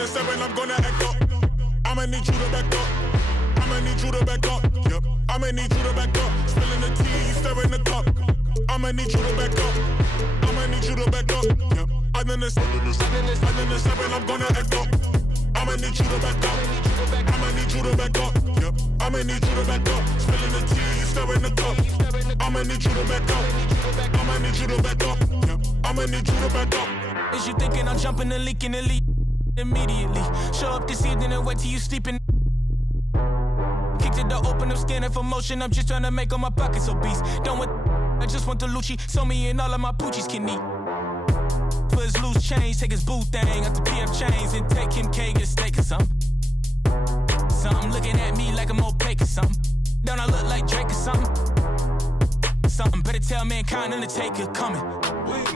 the 7, I'm gonna act up. I'ma need you to back up. I'ma need you to back up. Yep. I'ma need you to back up. Spilling the tea, stirring the cup. I'ma need you to back up. I'ma need you to back up. Yep. I'm in the 7, I'm gonna act up. I'ma need you to back up. I'ma need you to back up. Yep. I'ma need you to back up. Spilling the tea, stirring the cup. I'ma need you to back up. I'ma need you to back up. Yep. I'ma need you to back up. Is you thinking I'm jumping the leak in the lead immediately? Show up this evening and wait till you sleeping. Kick to the open, I'm scanning for motion. I'm just trying to make all my pockets obese. Don't want, I just want the Lucci. So me and all of my poochies can eat. For his loose change, take his boo thing out the PF chains and take him K, get a steak or something. Something looking at me like I'm opaque or something. Don't I look like Drake or something? Something better tell mankind Undertaker coming.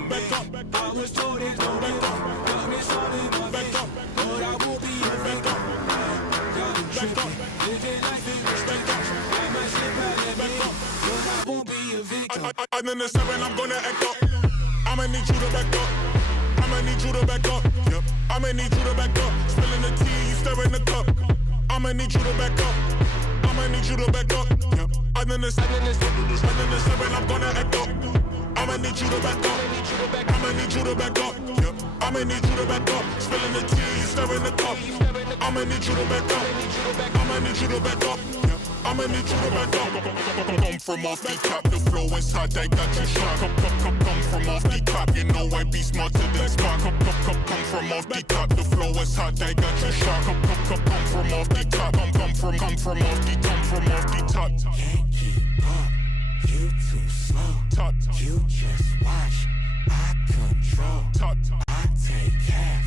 Back up, I was told it, don't back up. Got me started, back up, but I won't be a back up. Got me tripping, living life in respect up. I might slip out and back up, but I won't be a victim. I'm in the 7, I'm gonna act up. I'ma need you to back up. I'ma need you to back up. Yep. I'ma need you to back up. Spilling the tea, stirring the cup. I'ma need you to back up. I'ma need you to back up. Yep. I'm in the 7, I'm gonna act up. I'ma need you to back up. I'ma need you to back up. Yep. I'ma need you to back up. Spilling the tea, stirring the cup. I'ma need you to back up. I'ma need you to back up. Yep. I'ma need you to back up. Come from off the top, the flow is hot, I got you shocked. Come from off the top, you know I be smarter than Spock. Come from off the top, the flow is hot, I got you shocked. Come from off the top, come from off the top. Can't keep up, you too slow. Top. You just watch, I control. Top. I take half,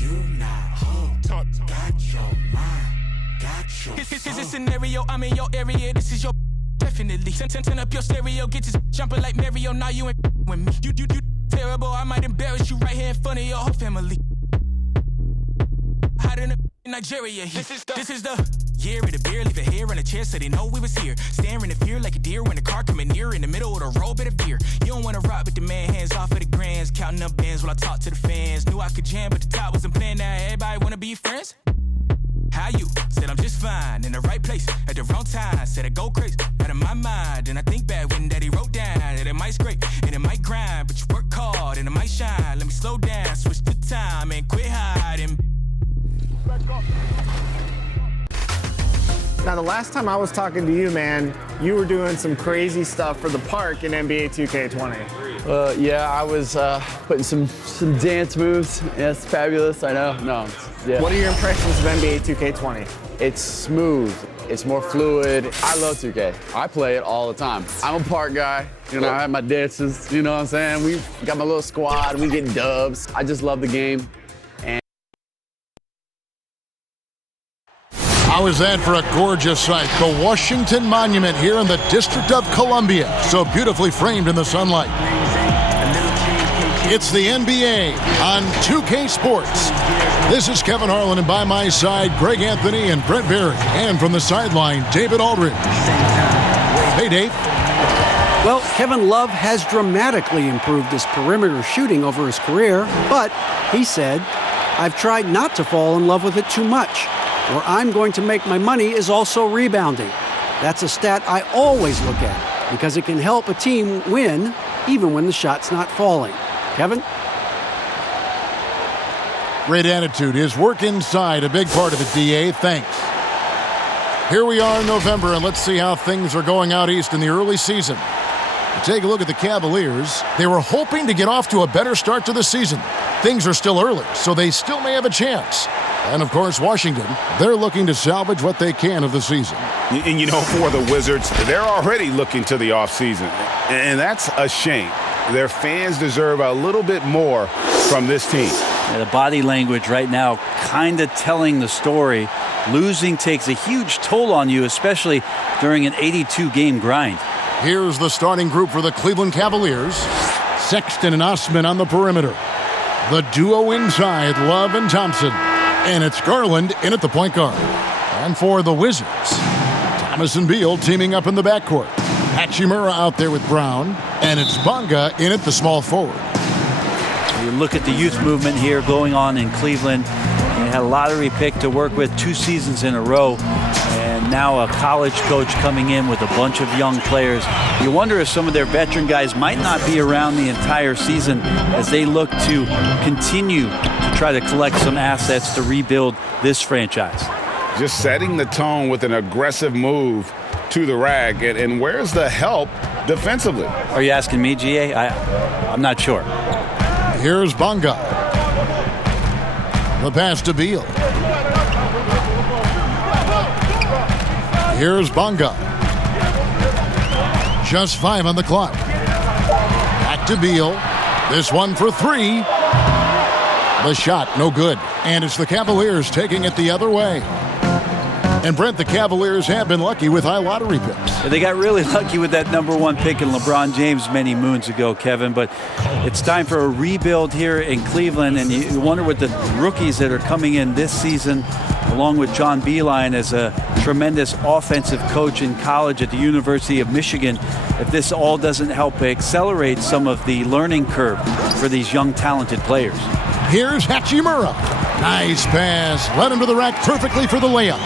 you not whole. Top. Got your mind, got your This is soul. a scenario, I'm in your area, this is your definitely. Turn up your stereo, get this jumping like Mario, now you ain't with me. You terrible, I might embarrass you right here in front of your whole family. Hot in Nigeria, this is the year of the beer, leave it here in a chair so they know we was here. Staring in fear like a deer when the car coming near in the middle of the road, bit of fear. You don't wanna rock with the man, hands off of the grands, counting up bands while I talk to the fans. Knew I could jam, but the top wasn't playing. Now everybody wanna be friends. How you? Said I'm just fine, in the right place, at the wrong time. Said I go crazy, out of my mind. And I think back when daddy wrote down that it might scrape and it might grind, but you work hard and it might shine. Let me slow down, switch the time and quit hiding. Now, the last time I was talking to you, man, you were doing some crazy stuff for the park in NBA 2K20. Yeah, I was putting some dance moves. Yeah, it's fabulous, I know. No, yeah. What are your impressions of NBA 2K20? It's smooth. It's more fluid. I love 2K. I play it all the time. I'm a park guy. You know, I have my dances. You know what I'm saying? We got my little squad. We get dubs. I just love the game. How is that for a gorgeous sight? The Washington Monument here in the District of Columbia, so beautifully framed in the sunlight. It's the NBA on 2K Sports. This is Kevin Harlan, and by my side, Greg Anthony and Brent Berry. And from the sideline, David Aldridge. Hey, Dave. Well, Kevin Love has dramatically improved his perimeter shooting over his career, but he said, I've tried not to fall in love with it too much. Where I'm going to make my money is also rebounding. That's a stat I always look at because it can help a team win even when the shot's not falling. Kevin? Great attitude. His work inside, a big part of the DA. Thanks. Here we are in November, and let's see how things are going out east in the early season. Take a look at the Cavaliers. They were hoping to get off to a better start to the season. Things are still early, so they still may have a chance. And, of course, Washington, they're looking to salvage what they can of the season. And, you know, for the Wizards, they're already looking to the offseason. And that's a shame. Their fans deserve a little bit more from this team. Yeah, the body language right now kind of telling the story. Losing takes a huge toll on you, especially during an 82-game grind. Here's the starting group for the Cleveland Cavaliers. Sexton and Osman on the perimeter. The duo inside, Love and Thompson. And it's Garland in at the point guard. And for the Wizards, Thomas and Beal teaming up in the backcourt. Hachimura out there with Brown. And it's Bonga in at the small forward. You look at the youth movement here going on in Cleveland. You had a lottery pick to work with 2 seasons in a row, and now a college coach coming in with a bunch of young players. You wonder if some of their veteran guys might not be around the entire season as they look to continue to try to collect some assets to rebuild this franchise. Just setting the tone with an aggressive move to the rack. And where's the help defensively? Are you asking me, GA? I'm not sure. Here's Bonga. The pass to Beal. Here's Bonga. Just 5 on the clock. Back to Beal. This one for 3. The shot, no good. And it's the Cavaliers taking it the other way. And Brent, the Cavaliers have been lucky with high lottery picks. They got really lucky with that #1 pick in LeBron James many moons ago, Kevin. But it's time for a rebuild here in Cleveland. And you wonder what the rookies that are coming in this season, along with John Beeline as a tremendous offensive coach in college at the University of Michigan, if this all doesn't help accelerate some of the learning curve for these young, talented players. Here's Hachimura. Nice pass. Led him to the rack perfectly for the layup.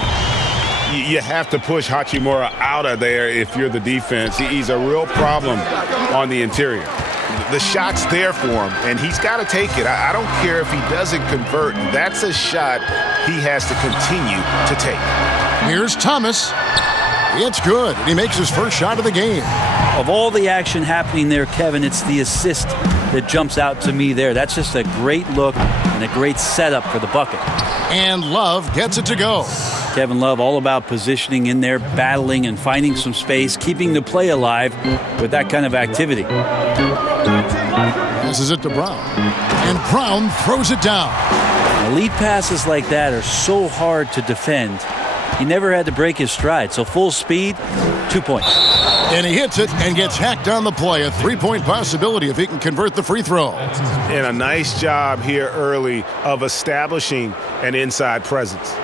You have to push Hachimura out of there if you're the defense. He's a real problem on the interior. The shot's there for him, and he's got to take it. I don't care if he doesn't convert. That's a shot he has to continue to take. Here's Thomas. It's good, and he makes his first shot of the game. Of all the action happening there, Kevin, it's the assist that jumps out to me there. That's just a great look and a great setup for the bucket. And Love gets it to go. Kevin Love all about positioning in there, battling and finding some space, keeping the play alive with that kind of activity. Passes it to Brown. And Brown throws it down. Elite passes like that are so hard to defend. He never had to break his stride, so full speed, 2 points. And he hits it and gets hacked on the play. A 3-point possibility if he can convert the free throw. And a nice job here early of establishing an inside presence.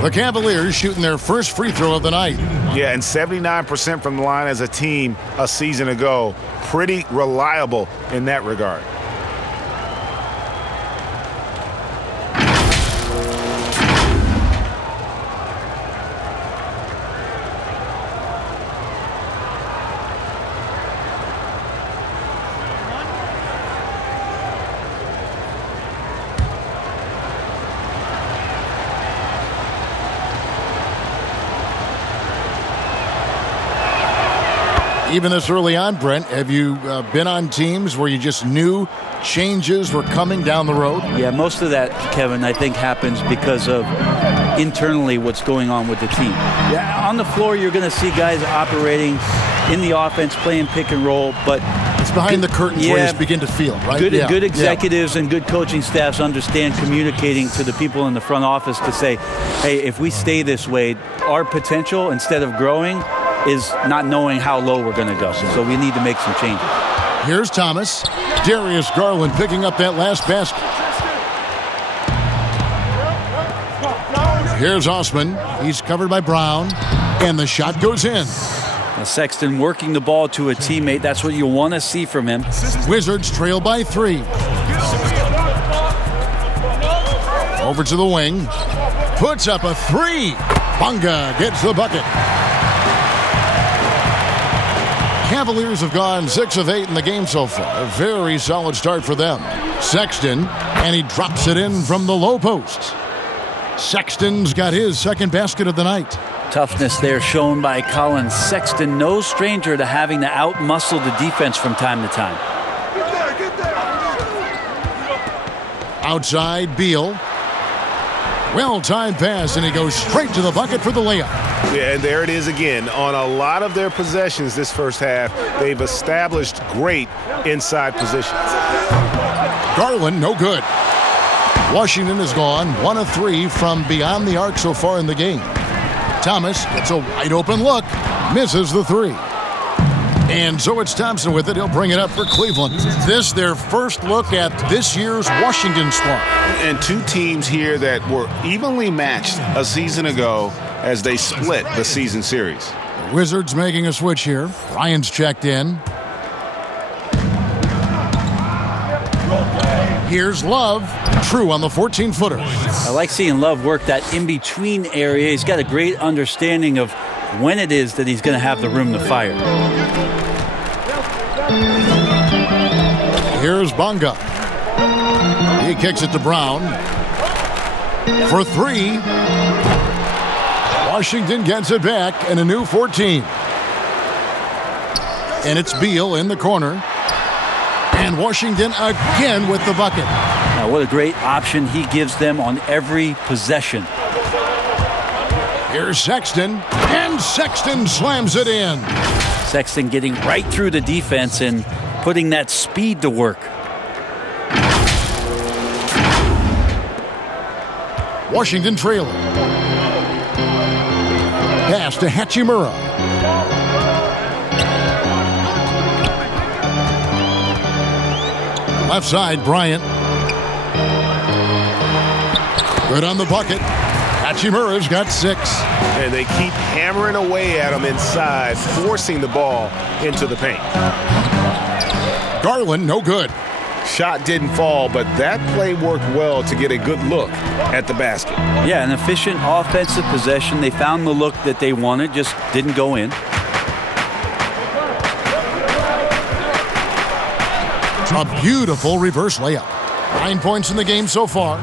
The Cavaliers shooting their first free throw of the night. Yeah, and 79% from the line as a team a season ago. Pretty reliable in that regard. Even this early on, Brent, have you been on teams where you just knew changes were coming down the road? Yeah, most of that, Kevin, I think happens because of internally what's going on with the team. Yeah, on the floor, you're going to see guys operating in the offense, playing pick and roll, but it's behind the curtains where you begin to feel, right? Good executives and good coaching staffs understand communicating to the people in the front office to say, hey, if we stay this way, our potential, instead of growing, is not knowing how low we're going to go. So we need to make some changes. Here's Thomas. Darius Garland picking up that last basket. Here's Osman. He's covered by Brown. And the shot goes in. Now Sexton working the ball to a teammate. That's what you want to see from him. Wizards trail by 3. Over to the wing. Puts up a 3. Bonga gets the bucket. Cavaliers have gone 6 of 8 in the game so far. A very solid start for them. Sexton, and he drops it in from the low post. Sexton's got his second basket of the night. Toughness there shown by Colin. Sexton, no stranger to having to out-muscle the defense from time to time. Outside, Beal. Well-timed pass, and he goes straight to the bucket for the layup. Yeah, and there it is again. On a lot of their possessions this first half, they've established great inside positions. Garland, no good. Washington is gone 1 of 3 from beyond the arc so far in the game. Thomas gets a wide open look, misses the 3. And so it's Thompson with it. He'll bring it up for Cleveland. This their first look at this year's Washington squad. And 2 teams here that were evenly matched a season ago as they split the season series. The Wizards making a switch here. Ryan's checked in. Here's Love, true on the 14-footer. I like seeing Love work that in-between area. He's got a great understanding of when it is that he's going to have the room to fire. Here's Bonga. He kicks it to Brown. For three. Washington gets it back and a new 14. And it's Beal in the corner. And Washington again with the bucket. Now, what a great option he gives them on every possession. Here's Sexton, and Sexton slams it in. Sexton getting right through the defense and putting that speed to work. Washington trailing. Pass to Hachimura. Left side, Bryant. Good on the bucket. Hachimura's got 6. And they keep hammering away at him inside, forcing the ball into the paint. Garland, no good. Shot didn't fall, but that play worked well to get a good look at the basket. Yeah, an efficient offensive possession. They found the look that they wanted, just didn't go in. A beautiful reverse layup. 9 points in the game so far.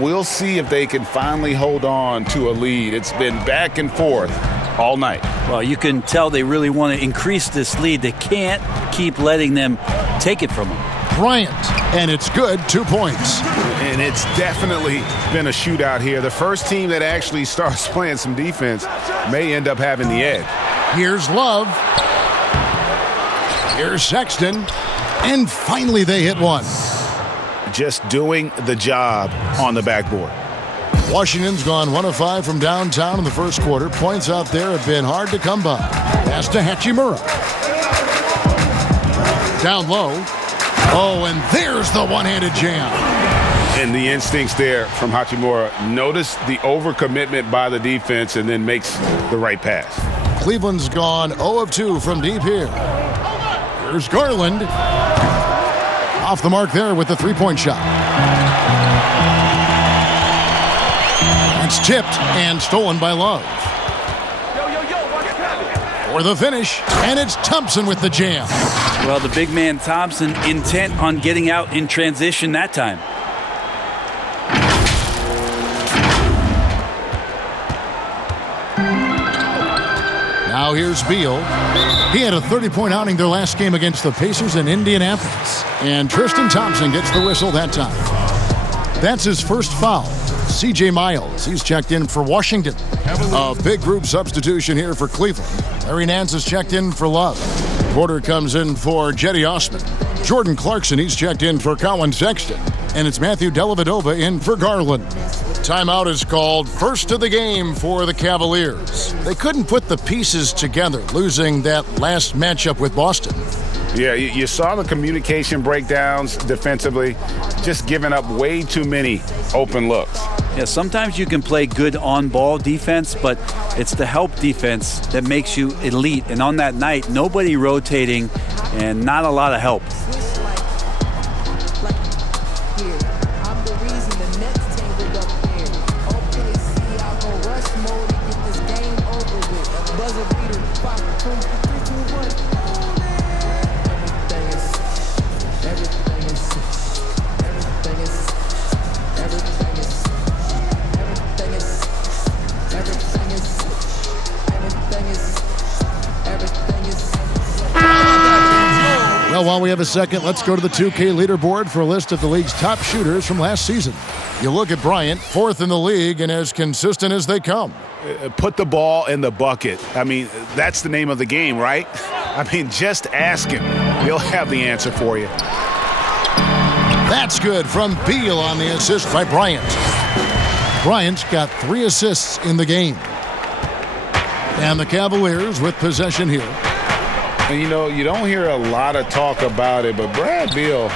We'll see if they can finally hold on to a lead. It's been back and forth all night. Well, you can tell they really want to increase this lead. They can't keep letting them take it from them. Bryant, and it's good, 2 points. And it's definitely been a shootout here. The first team that actually starts playing some defense may end up having the edge. Here's Love. Here's Sexton. And finally they hit one. Just doing the job on the backboard. Washington's gone 1 of 5 from downtown in the first quarter. Points out there have been hard to come by. Pass to Hachimura. Down low. Oh, and there's the one-handed jam. And the instincts there from Hachimura. Notice the overcommitment by the defense and then makes the right pass. Cleveland's gone 0 of 2 from deep here. Here's Garland. Off the mark there with the three-point shot. It's tipped and stolen by Love. For the finish, and it's Thompson with the jam. Well, the big man Thompson intent on getting out in transition that time. Now here's Beal. He had a 30-point outing their last game against the Pacers in Indianapolis. And Tristan Thompson gets the whistle that time. That's his first foul. C.J. Miles, he's checked in for Washington. A big group substitution here for Cleveland. Larry Nance is checked in for Love. Porter comes in for Jetty Osman. Jordan Clarkson, he's checked in for Colin Sexton. And it's Matthew Dellavedova in for Garland. Timeout is called, first of the game for the Cavaliers. They couldn't put the pieces together, losing that last matchup with Boston. Yeah, you saw the communication breakdowns defensively, just giving up way too many open looks. Yeah, sometimes you can play good on-ball defense, but it's the help defense that makes you elite. And on that night, nobody rotating and not a lot of help. Well, while we have a second, let's go to the 2K leaderboard for a list of the league's top shooters from last season. You look at Bryant, 4th in the league and as consistent as they come. Put the ball in the bucket. I mean, that's the name of the game, right? I mean, just ask him. He'll have the answer for you. That's good from Beal on the assist by Bryant. Bryant's got 3 assists in the game. And the Cavaliers with possession here. And, you know, you don't hear a lot of talk about it, but Brad Beal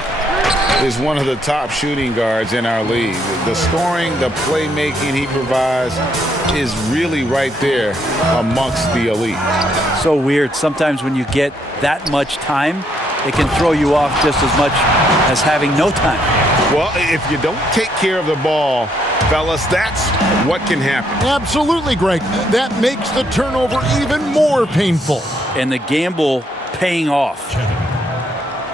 is one of the top shooting guards in our league. The scoring, the playmaking he provides, is really right there amongst the elite. So weird. Sometimes when you get that much time, it can throw you off just as much as having no time. Well, if you don't take care of the ball, fellas, that's what can happen. Absolutely, Greg. That makes the turnover even more painful. And the gamble paying off.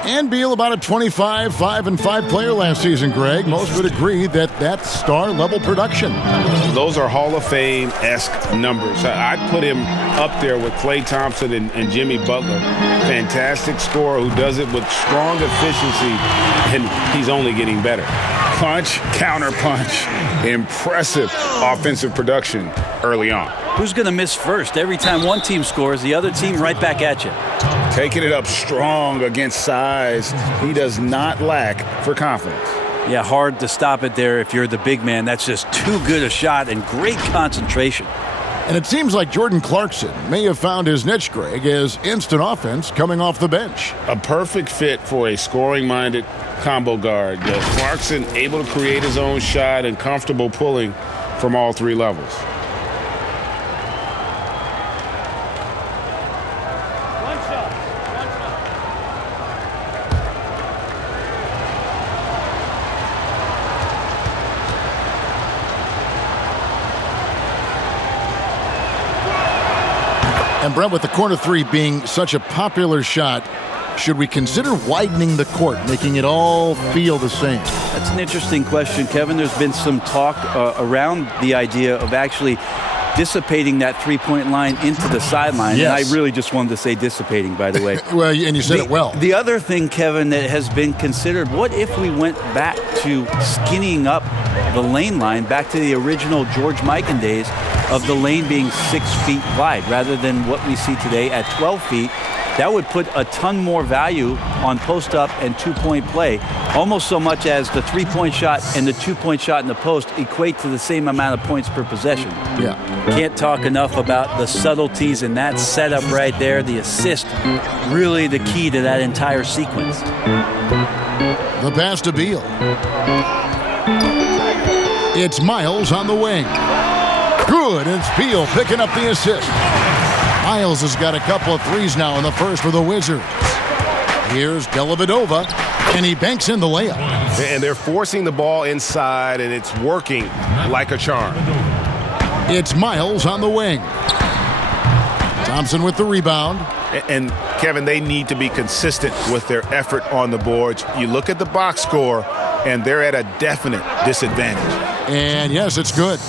And Beal, about a 25, 5-5 player last season, Greg. Most would agree that that's star-level production. Those are Hall of Fame-esque numbers. I'd put him up there with Klay Thompson and Jimmy Butler. Fantastic scorer who does it with strong efficiency, and he's only getting better. Punch, counter punch, impressive offensive production early on. Who's going to miss first? Every time one team scores, the other team right back at you. Taking it up strong against size. He does not lack for confidence. Yeah, hard to stop it there if you're the big man. That's just too good a shot and great concentration. And it seems like Jordan Clarkson may have found his niche, Greg, as instant offense coming off the bench. A perfect fit for a scoring-minded combo guard. Clarkson able to create his own shot and comfortable pulling from all three levels. And Brett, with the corner three being such a popular shot, should we consider widening the court, making it all feel the same? That's an interesting question, Kevin. There's been some talk around the idea of actually dissipating that three-point line into the sideline. Yes. And I really just wanted to say dissipating, by the way. Well, and you said it well. The other thing, Kevin, that has been considered, what if we went back to skinnying up the lane line, back to the original George Mikan days of the lane being 6 feet wide rather than what we see today at 12 feet? That would put a ton more value on post-up and two-point play, almost so much as the three-point shot and the two-point shot in the post equate to the same amount of points per possession. Yeah. Can't talk enough about the subtleties in that setup right there. The assist, really the key to that entire sequence. The pass to Beal. It's Miles on the wing. Good, it's Beal picking up the assist. Miles has got a couple of threes now in the first for the Wizards. Here's Dellavedova, and he banks in the layup. And they're forcing the ball inside, and it's working like a charm. It's Miles on the wing. Thompson with the rebound. And Kevin, they need to be consistent with their effort on the boards. You look at the box score, and they're at a definite disadvantage. And yes, it's good.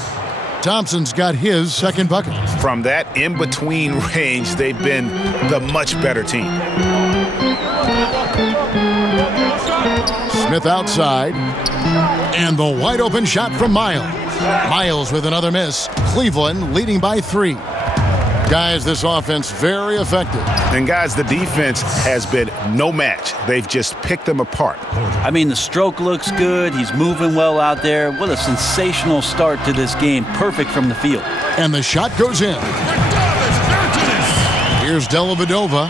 Thompson's got his second bucket. From that in-between range, they've been the much better team. Smith outside. And the wide open shot from Miles. Miles with another miss. Cleveland leading by 3. Guys, this offense very effective. And guys, the defense has been no match. They've just picked them apart. I mean, the stroke looks good. He's moving well out there. What a sensational start to this game. Perfect from the field. And the shot goes in. Here's Dellavedova.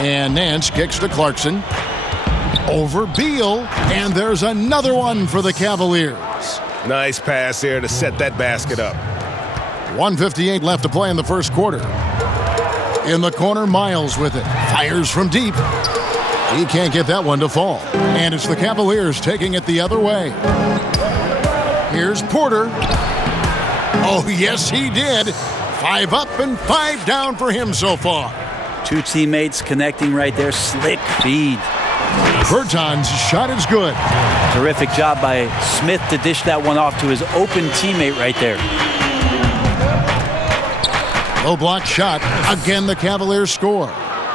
And Nance kicks to Clarkson. Over Beal. And there's another one for the Cavaliers. Nice pass there to set that basket up. 1:58 left to play in the first quarter. In the corner, Miles with it. Fires from deep. He can't get that one to fall. And it's the Cavaliers taking it the other way. Here's Porter. Oh, yes, he did. 5 up and 5 down for him so far. Two teammates connecting right there. Slick feed. Berton's shot is good. Terrific job by Smith to dish that one off to his open teammate right there. Low block shot. Again, the Cavaliers score.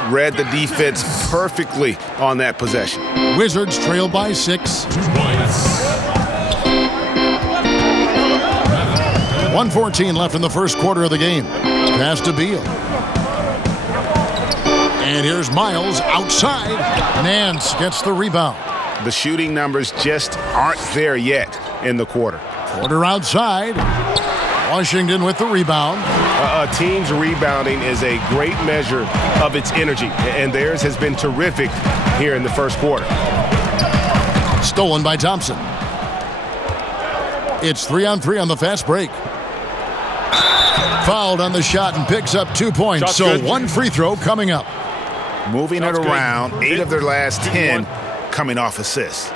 Read the defense perfectly on that possession. Wizards trail by 6. 1:14 left in the first quarter of the game. Pass to Beal. And here's Miles outside. Nance gets the rebound. The shooting numbers just aren't there yet in the quarter. Porter outside. Washington with the rebound. A team's rebounding is a great measure of its energy, and theirs has been terrific here in the first quarter. Stolen by Thompson. It's 3-on-3 on the fast break. Fouled on the shot and picks up 2 points. Shot's so good. one free throw coming up. Moving Shot's it good. around. 8 of their last 10 coming off assists.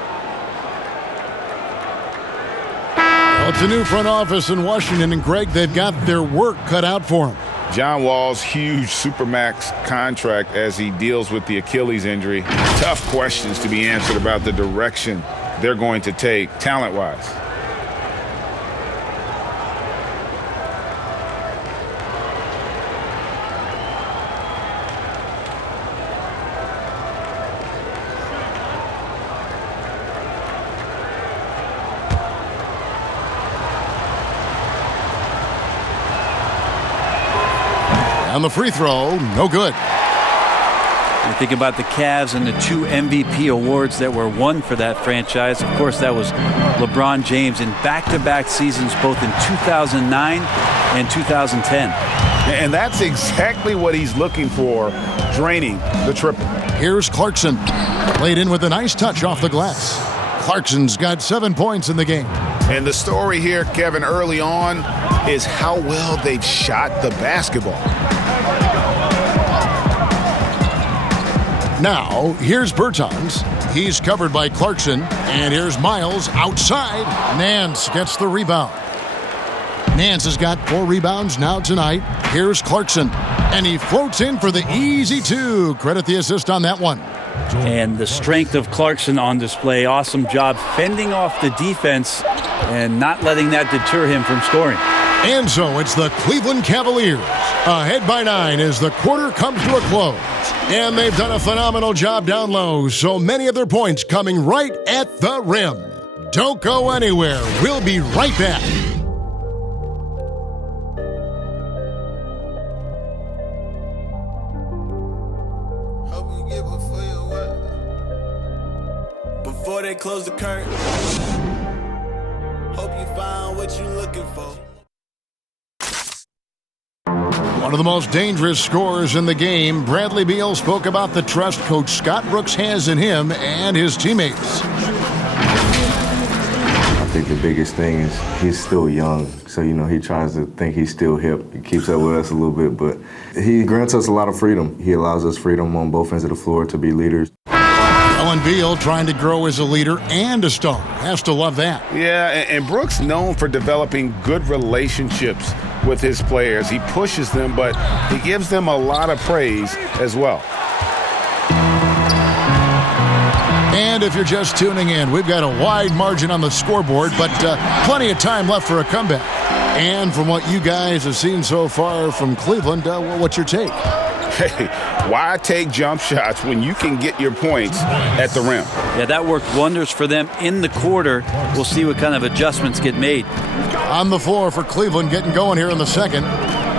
Well, it's a new front office in Washington, and Greg, they've got their work cut out for them. John Wall's huge Supermax contract as he deals with the Achilles injury. Tough questions to be answered about the direction they're going to take talent-wise. On the free throw, no good. You think about the Cavs and the 2 MVP awards that were won for that franchise. Of course, that was LeBron James in back-to-back seasons, both in 2009 and 2010. And that's exactly what he's looking for, draining the triple. Here's Clarkson. Laid in with a nice touch off the glass. Clarkson's got 7 points in the game. And the story here, Kevin, early on is how well they've shot the basketball. Now, here's Bertans. He's covered by Clarkson. And here's Miles outside. Nance gets the rebound. Nance has got 4 rebounds now tonight. Here's Clarkson. And he floats in for the easy 2. Credit the assist on that one. And the strength of Clarkson on display. Awesome job fending off the defense and not letting that deter him from scoring. And so it's the Cleveland Cavaliers ahead by 9 as the quarter comes to a close. And they've done a phenomenal job down low, so many of their points coming right at the rim. Don't go anywhere. We'll be right back. Before they close the curtain, hope you find what you're looking for. One of the most dangerous scorers in the game, Bradley Beal spoke about the trust Coach Scott Brooks has in him and his teammates. I think the biggest thing is he's still young. So, he tries to think he's still hip. He keeps up with us a little bit, but he grants us a lot of freedom. He allows us freedom on both ends of the floor to be leaders. Colin Beal trying to grow as a leader and a star. Has to love that. Yeah, and Brooks known for developing good relationships with his players. He pushes them, but he gives them a lot of praise as well. And if you're just tuning in, we've got a wide margin on the scoreboard, but plenty of time left for a comeback. And from what you guys have seen so far from Cleveland, what's your take? Hey, why take jump shots when you can get your points at the rim? Yeah, that worked wonders for them in the quarter. We'll see what kind of adjustments get made. On the floor for Cleveland, getting going here in the second.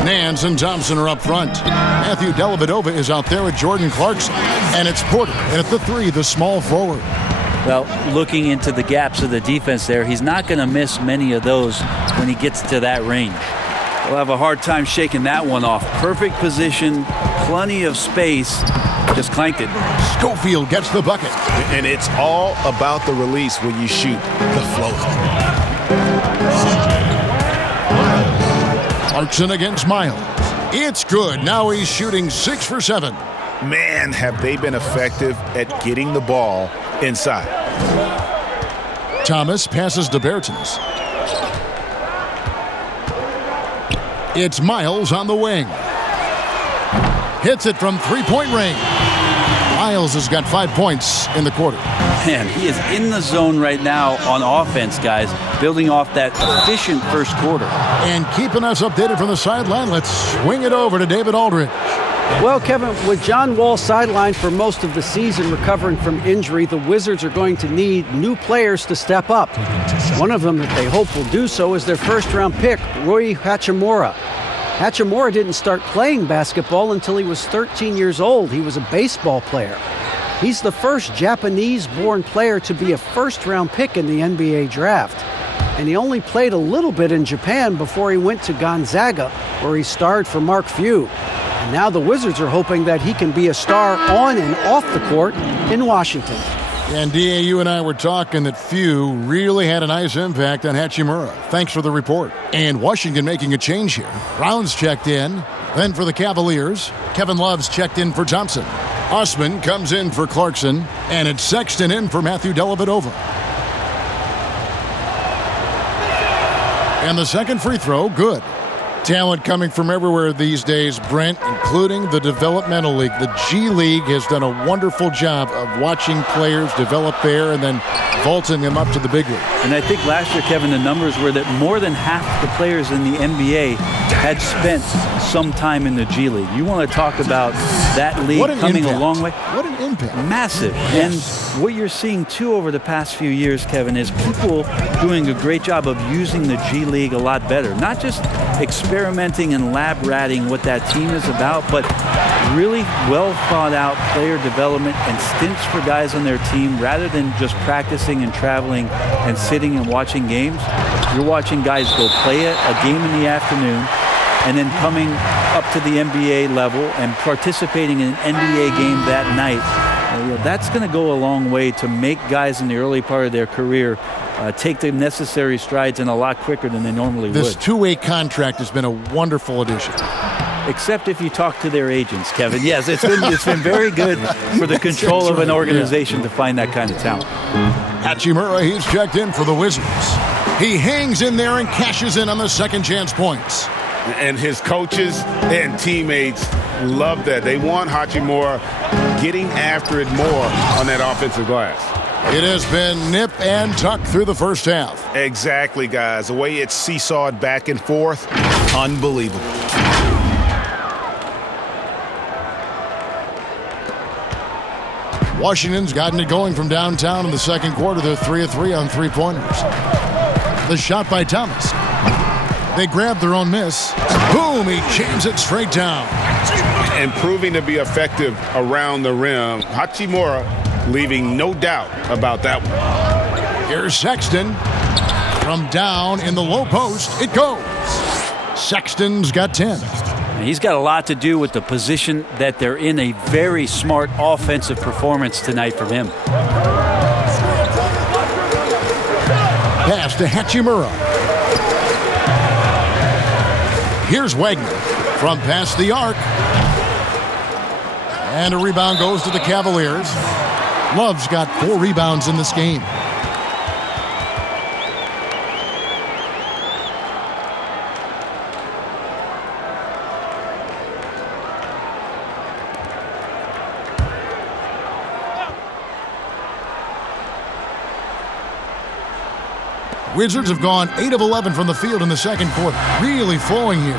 Nance and Thompson are up front. Matthew Dellavedova is out there with Jordan Clarkson. And it's Porter. And at the 3, the small forward. Well, looking into the gaps of the defense there, he's not going to miss many of those when he gets to that range. We'll have a hard time shaking that one off. Perfect position, plenty of space, just clanked it. Schofield gets the bucket. And it's all about the release when you shoot the float. Clarkson against Miles. It's good. Now he's shooting 6 for 7. Man, have they been effective at getting the ball inside. Thomas passes to Bertans. It's Miles on the wing. Hits it from three-point range. Miles has got 5 points in the quarter. Man, he is in the zone right now on offense, guys, building off that efficient first quarter. And keeping us updated from the sideline, let's swing it over to David Aldridge. Well, Kevin, with John Wall sidelined for most of the season recovering from injury, the Wizards are going to need new players to step up. One of them that they hope will do so is their first-round pick, Rui Hachimura. Hachimura didn't start playing basketball until he was 13 years old. He was a baseball player. He's the first Japanese-born player to be a first-round pick in the NBA draft. And he only played a little bit in Japan before he went to Gonzaga, where he starred for Mark Few. And now the Wizards are hoping that he can be a star on and off the court in Washington. And D.A., you and I were talking that few really had a nice impact on Hachimura. Thanks for the report. And Washington making a change here. Brown's checked in. Then for the Cavaliers, Kevin Love's checked in for Thompson. Osman comes in for Clarkson. And it's Sexton in for Matthew Dellavedova. And the second free throw, good. Talent coming from everywhere these days, Brent, including the developmental league. The G League has done a wonderful job of watching players develop there and then vaulting them up to the big league. And I think last year, Kevin, the numbers were that more than half the players in the NBA had spent some time in the G League. You want to talk about that league coming a long way? What an impact. Massive. Yes. And what you're seeing, too, over the past few years, Kevin, is people doing a great job of using the G League a lot better. Not just experimenting and lab ratting what that team is about, but really well thought out player development and stints for guys on their team rather than just practicing and traveling and sitting and watching games. You're watching guys go play a game in the afternoon and then coming up to the NBA level and participating in an NBA game that night. That's going to go a long way to make guys in the early part of their career take the necessary strides and a lot quicker than they normally would. This two-way contract has been a wonderful addition. Except if you talk to their agents, Kevin. Yes, it's been very good for the control of an organization to find that kind of talent. Hachimura, he's checked in for the Wizards. He hangs in there and cashes in on the second chance points. And his coaches and teammates love that. They want Hachimura getting after it more on that offensive glass. It has been nip and tuck through the first half. Exactly, guys. The way it's seesawed back and forth, unbelievable. Washington's gotten it going from downtown in the second quarter. They're 3 of 3 on three-pointers. The shot by Thomas. They grab their own miss. Boom, he jams it straight down. And proving to be effective around the rim. Hachimura leaving no doubt about that one. Here's Sexton. From down in the low post, it goes. Sexton's got 10. He's got a lot to do with the position that they're in. A very smart offensive performance tonight from him. Pass to Hachimura. Here's Wagner from past the arc. And a rebound goes to the Cavaliers. Love's got 4 rebounds in this game. Wizards have gone 8 of 11 from the field in the second quarter. Really flowing here.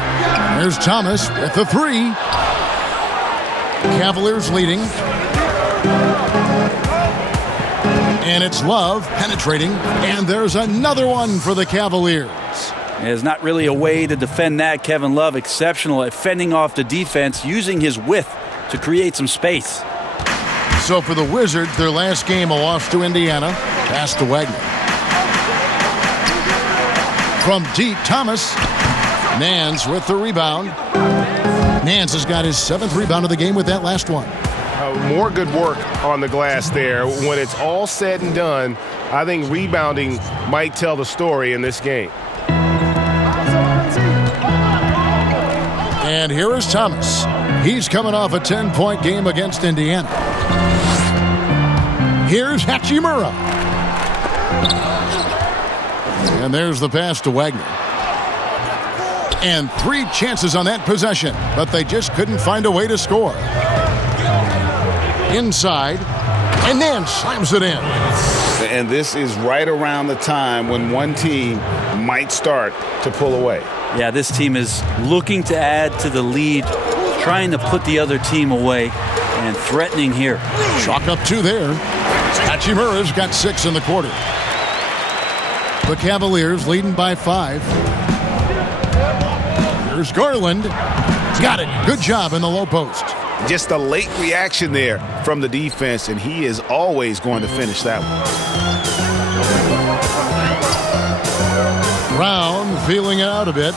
There's Thomas with the 3. Cavaliers leading. And it's Love penetrating. And there's another one for the Cavaliers. There's not really a way to defend that. Kevin Love, exceptional at fending off the defense, using his width to create some space. So for the Wizards, their last game, a loss to Indiana. Pass to Wagner. From deep, Thomas. Nance with the rebound. Nance has got his 7th rebound of the game with that last one. More good work on the glass there. When it's all said and done, I think rebounding might tell the story in this game. And here is Thomas. He's coming off a 10-point game against Indiana. Here's Hachimura. And there's the pass to Wagner. And 3 chances on that possession, but they just couldn't find a way to score. Inside, and then slams it in. And this is right around the time when one team might start to pull away. Yeah, this team is looking to add to the lead, trying to put the other team away, and threatening here. Chalk up 2 there. Hachimura's got 6 in the quarter. The Cavaliers leading by 5. Here's Garland. Got it. Good job in the low post. Just a late reaction there from the defense, and he is always going to finish that one. Brown feeling it out a bit.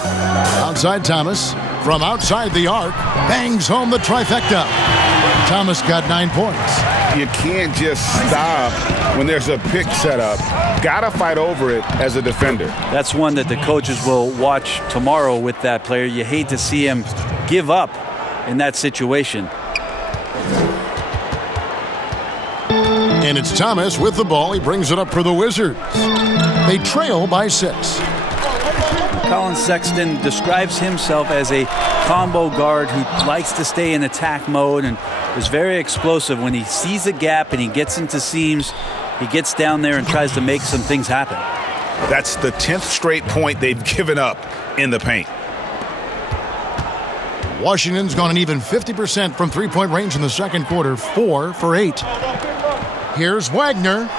Outside Thomas. From outside the arc. Bangs home the trifecta. Thomas got 9 points. You can't just stop when there's a pick set up. Gotta fight over it as a defender. That's one that the coaches will watch tomorrow with that player. You hate to see him give up in that situation. And it's Thomas with the ball. He brings it up for the Wizards. They trail by 6. Colin Sexton describes himself as a combo guard who likes to stay in attack mode and is very explosive. When he sees a gap and he gets into seams, he gets down there and tries to make some things happen. That's the 10th straight point they've given up in the paint. Washington's gone an even 50% from three-point range in the second quarter, 4 for 8. Here's Wagner.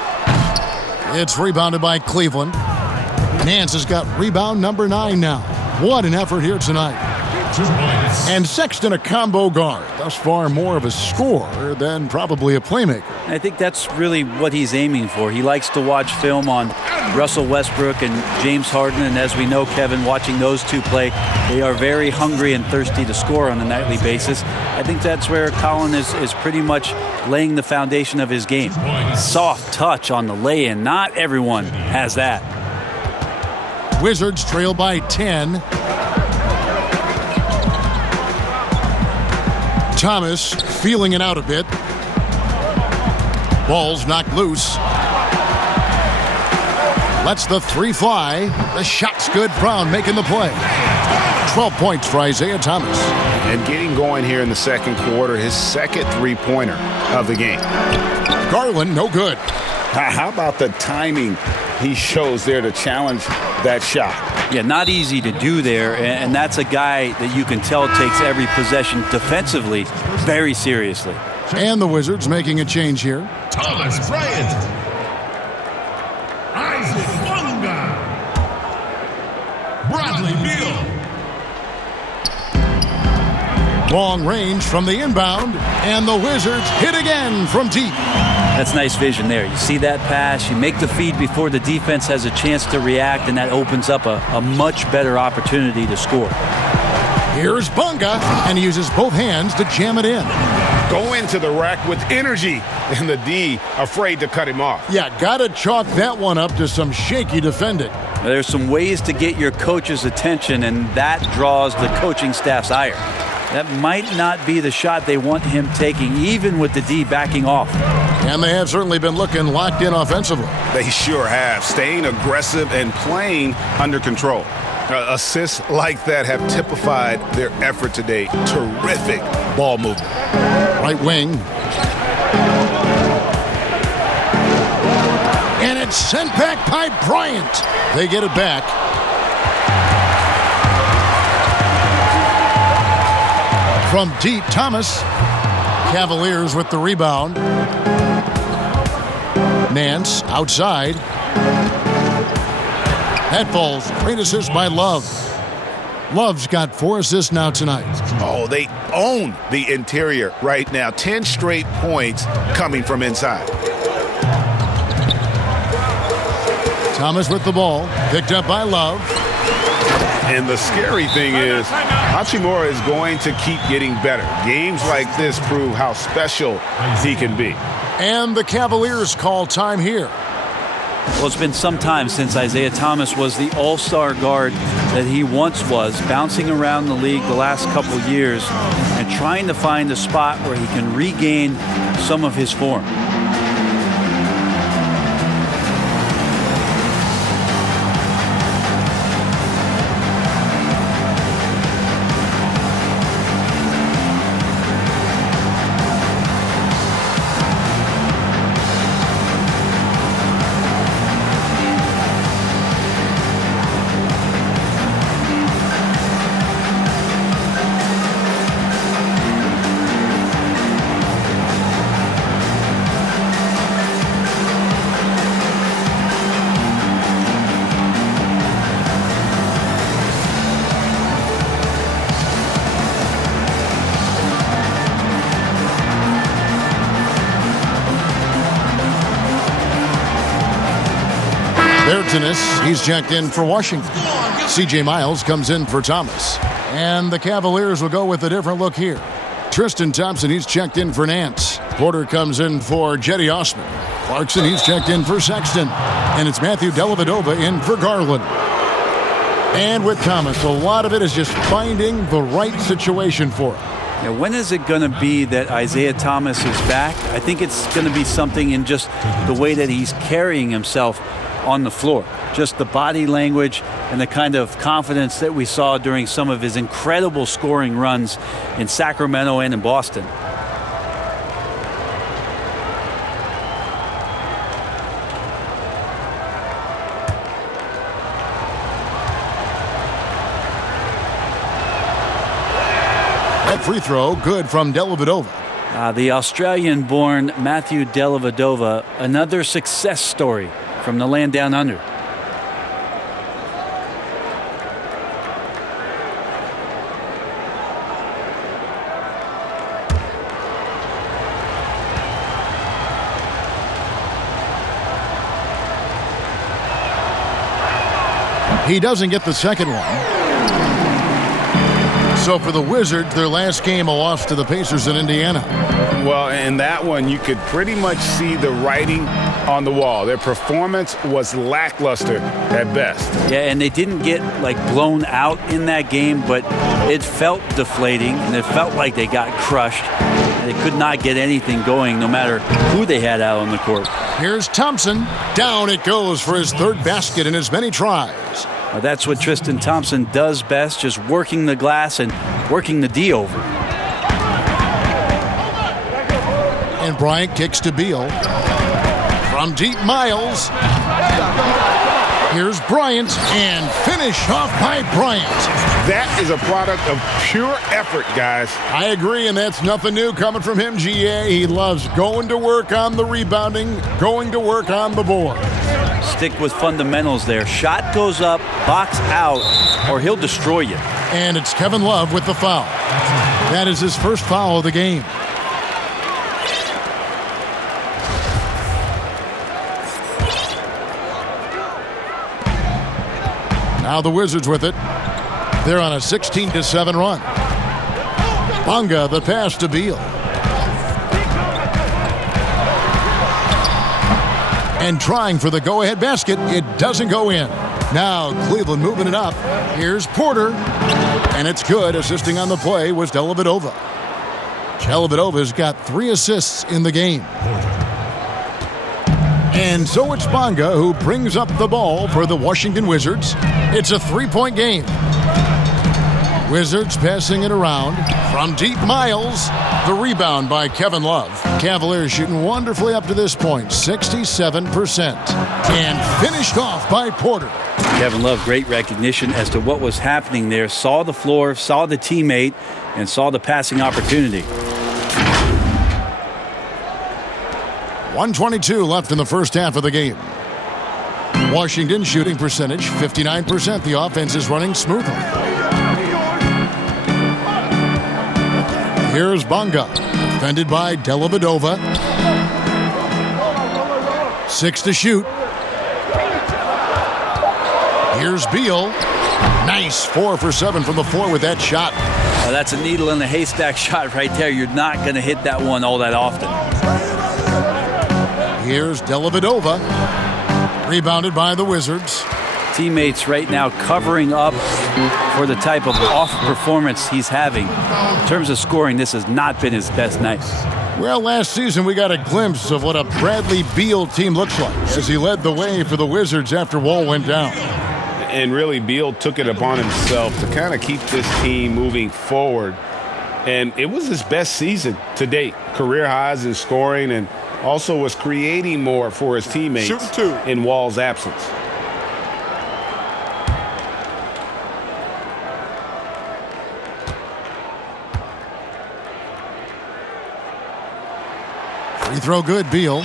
It's rebounded by Cleveland. Nance has got rebound number 9 now. What an effort here tonight. And Sexton, a combo guard. Thus far, more of a scorer than probably a playmaker. I think that's really what he's aiming for. He likes to watch film on Russell Westbrook and James Harden, and as we know, Kevin, watching those two play, they are very hungry and thirsty to score on a nightly basis. I think that's where Colin is pretty much laying the foundation of his game. Soft touch on the lay-in. Not everyone has that. Wizards trail by 10. Thomas feeling it out a bit. Ball's knocked loose. Lets the 3 fly. The shot's good. Brown making the play. 12 points for Isaiah Thomas. And getting going here in the second quarter, his second three-pointer of the game. Garland, no good. How about the timing he shows there to challenge that shot? Yeah, not easy to do there, and that's a guy that you can tell takes every possession defensively very seriously. And the Wizards making a change here. Thomas Bryant. Isaac Bonga. Bradley Beal. Long range from the inbound, and the Wizards hit again from deep. That's nice vision there. You see that pass, you make the feed before the defense has a chance to react, and that opens up a much better opportunity to score. Here's Bonga, and he uses both hands to jam it in. Go into the rack with energy, and the D afraid to cut him off. Yeah, gotta chalk that one up to some shaky defending. There's some ways to get your coach's attention, and that draws the coaching staff's ire. That might not be the shot they want him taking, even with the D backing off. And they have certainly been looking locked in offensively. They sure have, staying aggressive and playing under control. Assists like that have typified their effort today. Terrific ball movement. Right wing. And it's sent back by Bryant. They get it back. From deep, Thomas. Cavaliers with the rebound. Nance outside. That falls. Great assist by Love. Love's got 4 assists now tonight. Oh, they own the interior right now. 10 straight points coming from inside. Thomas with the ball. Picked up by Love. And the scary thing is, Hachimura is going to keep getting better. Games like this prove how special he can be. And the Cavaliers call time here. Well, it's been some time since Isaiah Thomas was the all-star guard that he once was, bouncing around the league the last couple years and trying to find a spot where he can regain some of his form. He's checked in for Washington. C.J. Miles comes in for Thomas. And the Cavaliers will go with a different look here. Tristan Thompson, he's checked in for Nance. Porter comes in for Jetty Osman. Clarkson, he's checked in for Sexton. And it's Matthew Dellavedova in for Garland. And with Thomas, a lot of it is just finding the right situation for him. Now, when is it going to be that Isaiah Thomas is back? I think it's going to be something in just the way that he's carrying himself on the floor. Just the body language and the kind of confidence that we saw during some of his incredible scoring runs in Sacramento and in Boston. That free throw, good from Dellavedova. The Australian-born Matthew Dellavedova, another success story from the land down under. He doesn't get the second one. So for the Wizards, their last game, a loss to the Pacers in Indiana. Well, in that one, you could pretty much see the writing on the wall. Their performance was lackluster at best. Yeah, and they didn't get blown out in that game, but it felt deflating, and it felt like they got crushed. They could not get anything going, no matter who they had out on the court. Here's Thompson. Down it goes for his third basket in as many tries. Well, that's what Tristan Thompson does best, just working the glass and working the D over. And Bryant kicks to Beal. From deep, Miles. Here's Bryant, and finish off by Bryant. That is a product of pure effort, guys. I agree, and that's nothing new coming from him, GA. He loves going to work on the rebounding, going to work on the board. Stick with fundamentals there. Shot goes up, box out, or he'll destroy you. And it's Kevin Love with the foul. That is his first foul of the game. Now the Wizards with it. They're on a 16-7 run. Bonga, the pass to Beal. And trying for the go-ahead basket. It doesn't go in. Now Cleveland moving it up. Here's Porter. And it's good. Assisting on the play was Dellavedova. Dellavedova's got 3 assists in the game. And so it's Bonga who brings up the ball for the Washington Wizards. It's a 3-point game. Wizards passing it around. From deep, Miles. The rebound by Kevin Love. Cavaliers shooting wonderfully up to this point, 67%. And finished off by Porter. Kevin Love, great recognition as to what was happening there. Saw the floor, saw the teammate, and saw the passing opportunity. 1:22 left in the first half of the game. Washington shooting percentage, 59%. The offense is running smoothly. Here's Bonga, defended by Dellavedova. 6 to shoot. Here's Beal. Nice, 4 for 7 from the floor with that shot. That's a needle in the haystack shot right there. You're not going to hit that one all that often. Here's Dellavedova. Rebounded by the Wizards. Teammates right now covering up for the type of off performance he's having. In terms of scoring, this has not been his best night. Well, last season we got a glimpse of what a Bradley Beal team looks like as he led the way for the Wizards after Wall went down. And really, Beal took it upon himself to kind of keep this team moving forward. And it was his best season to date. Career highs in scoring, and also was creating more for his teammates in Wall's absence. Free throw good, Beal.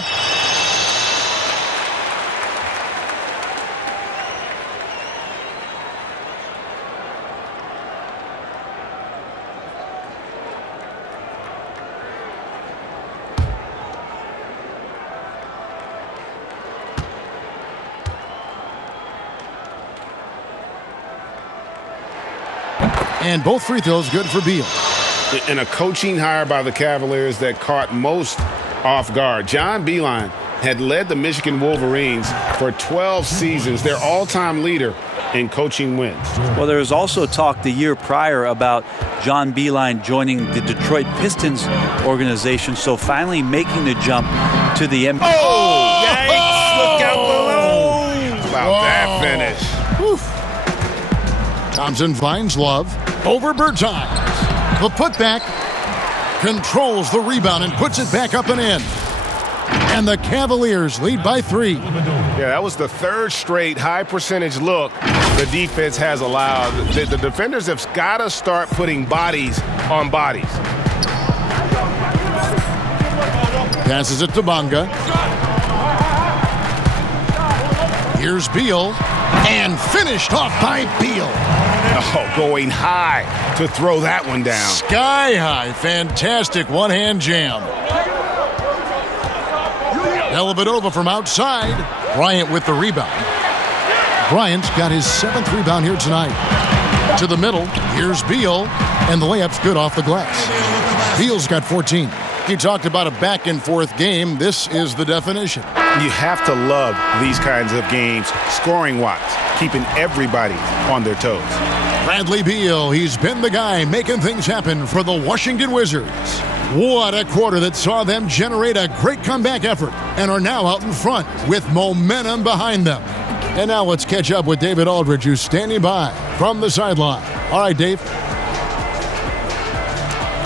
And both free throws good for Beal. And a coaching hire by the Cavaliers that caught most off guard. John Beal had led the Michigan Wolverines for 12 seasons, their all-time leader in coaching wins. Well, there was also talk the year prior about John Beeline joining the Detroit Pistons organization, so finally making the jump to the NBA. Oh, yikes! Look out below! How about that finish? Whew. Thompson finds Love over Bertans. The putback controls the rebound and puts it back up and in. And the Cavaliers lead by 3. Yeah, that was the third straight high percentage look the defense has allowed. The defenders have got to start putting bodies on bodies. Passes it to Bonga. Here's Beal. And finished off by Beal. Oh, going high to throw that one down. Sky high. Fantastic one-hand jam. Dellavedova from outside. Bryant with the rebound. Bryant's got his 7th rebound here tonight. To the middle. Here's Beal. And the layup's good off the glass. Beal's got 14. He talked about a back-and-forth game. This is the definition. You have to love these kinds of games, scoring-wise, keeping everybody on their toes. Bradley Beal, he's been the guy making things happen for the Washington Wizards. What a quarter that saw them generate a great comeback effort and are now out in front with momentum behind them. And now let's catch up with David Aldridge, who's standing by from the sideline. All right, Dave.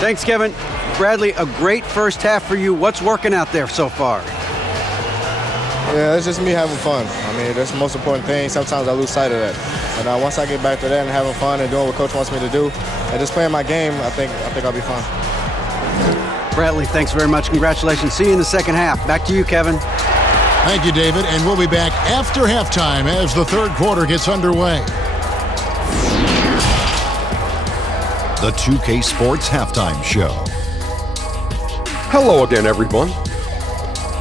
Thanks, Kevin. Bradley, a great first half for you. What's working out there so far? Yeah, it's just me having fun. I mean, that's the most important thing. Sometimes I lose sight of that. And once I get back to that and having fun and doing what Coach wants me to do and just playing my game, I think I'll be fine. Bradley, thanks very much. Congratulations. See you in the second half. Back to you, Kevin. Thank you, David. And we'll be back after halftime as the third quarter gets underway. The 2K Sports Halftime Show. Hello again, everyone.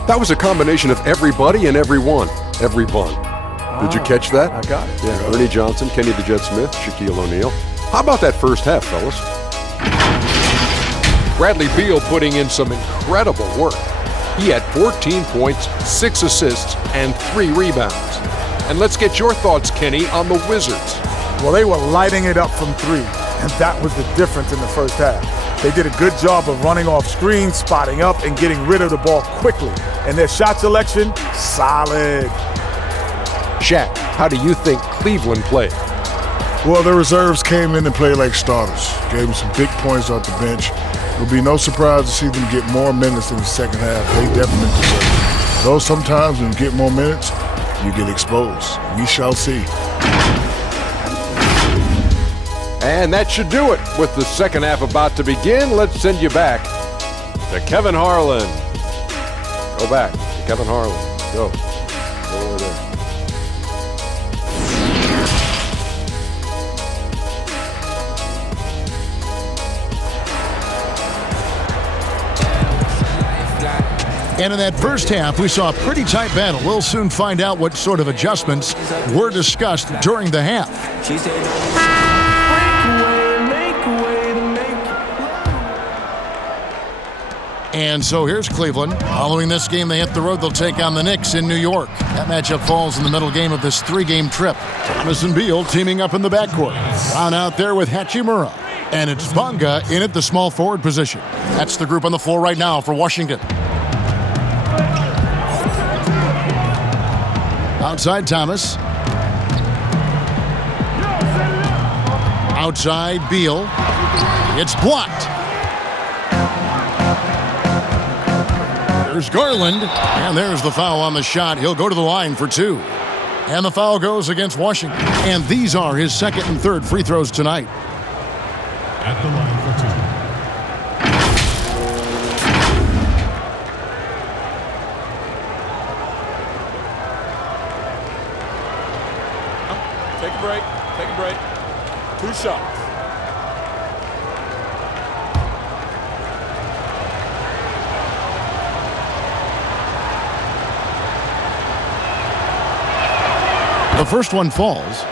That was a combination of everybody and everyone. Everyone. Did you catch that? I got it. Yeah, Ernie Johnson, Kenny the Jet Smith, Shaquille O'Neal. How about that first half, fellas? Bradley Beal putting in some incredible work. He had 14 points, 6 assists, and 3 rebounds. And let's get your thoughts, Kenny, on the Wizards. Well, they were lighting it up from 3, and that was the difference in the first half. They did a good job of running off screens, spotting up, and getting rid of the ball quickly. And their shot selection, solid. Shaq, how do you think Cleveland played? Well, the reserves came in and played like starters. Gave them some big points off the bench. It'll be no surprise to see them get more minutes in the second half. They definitely deserve it. Though sometimes when you get more minutes, you get exposed. We shall see. And that should do it. With the second half about to begin, let's send you back to Kevin Harlan. Go back to Kevin Harlan. Go. Go over there. And in that first half, we saw a pretty tight battle. We'll soon find out what sort of adjustments were discussed during the half. And so here's Cleveland. Following this game, they hit the road. They'll take on the Knicks in New York. That matchup falls in the middle game of this 3-game trip. Thomas and Beal teaming up in the backcourt. Brown out there with Hachimura. And it's Bonga in at the small forward position. That's the group on the floor right now for Washington. Outside Thomas. Outside Beal. It's blocked. There's Garland, and there's the foul on the shot. He'll go to the line for 2. And the foul goes against Washington. And these are his second and third free throws tonight. At the line for 2. Take a break. Take a break. 2 shots. The first one falls.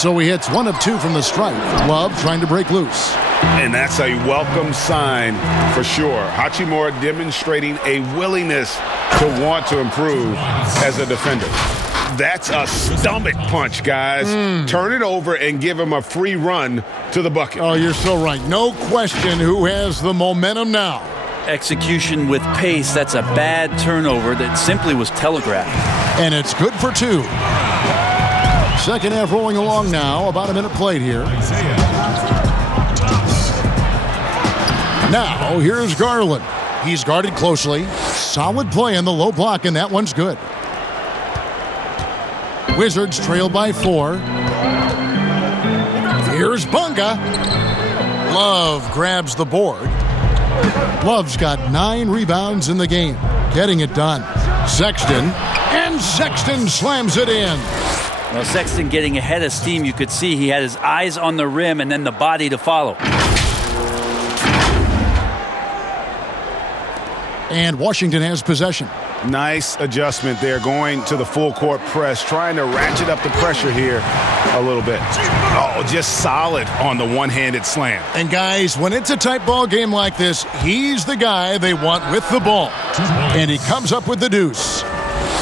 So he hits 1 of 2 from the stripe. Love trying to break loose. And that's a welcome sign for sure. Hachimura demonstrating a willingness to want to improve as a defender. That's a stomach punch, guys. Turn it over and give him a free run to the bucket. Oh, you're so right. No question who has the momentum now. Execution with pace. That's a bad turnover that simply was telegraphed. And it's good for 2. Second half rolling along now. About a minute played here. Now, here's Garland. He's guarded closely. Solid play in the low block, and that one's good. Wizards trail by 4. Here's Bunga. Love grabs the board. Love's got 9 rebounds in the game, getting it done. Sexton, and Sexton slams it in. Well, Sexton getting ahead of steam. You could see he had his eyes on the rim and then the body to follow. And Washington has possession. Nice adjustment there, going to the full court press, trying to ratchet up the pressure here a little bit. Oh, just solid on the one-handed slam. And guys, when it's a tight ball game like this, he's the guy they want with the ball. And he comes up with the deuce.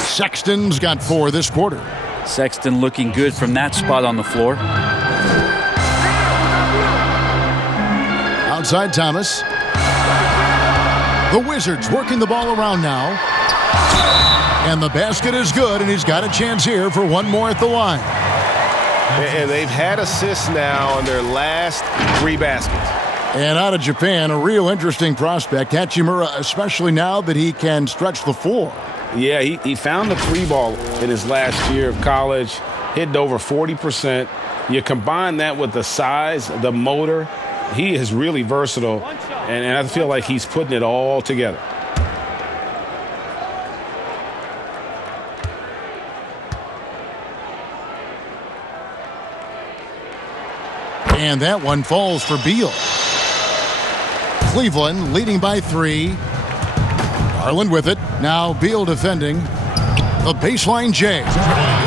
Sexton's got 4 this quarter. Sexton looking good from that spot on the floor. Outside Thomas. The Wizards working the ball around now. And the basket is good, and he's got a chance here for 1 more at the line. And they've had assists now on their last 3 baskets. And out of Japan, a real interesting prospect, Hachimura, especially now that he can stretch the floor. Yeah, he found the 3 ball in his last year of college, hitting over 40%. You combine that with the size, the motor, he is really versatile, and I feel like he's putting it all together. And that one falls for Beal. Cleveland leading by 3. Garland with it. Now Beal defending. The baseline J.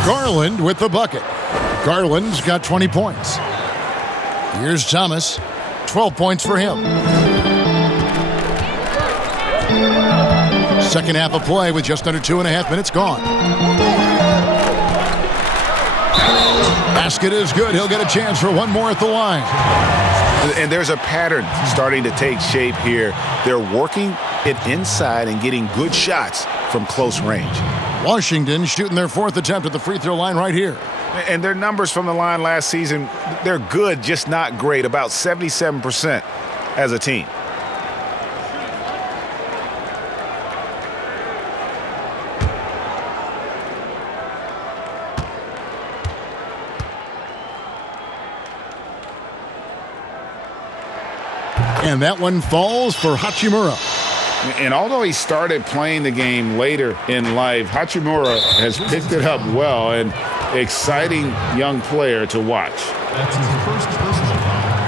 Garland with the bucket. Garland's got 20 points. Here's Thomas. 12 points for him. Second half of play with just under 2.5 minutes gone. Basket is good. He'll get a chance for 1 more at the line. And there's a pattern starting to take shape here. They're working it inside and getting good shots from close range. Washington shooting their 4th attempt at the free throw line right here. And their numbers from the line last season, they're good, just not great. About 77% as a team. And that one falls for Hachimura. And although he started playing the game later in life, Hachimura has picked it up well, and exciting young player to watch. That's his first personal foul.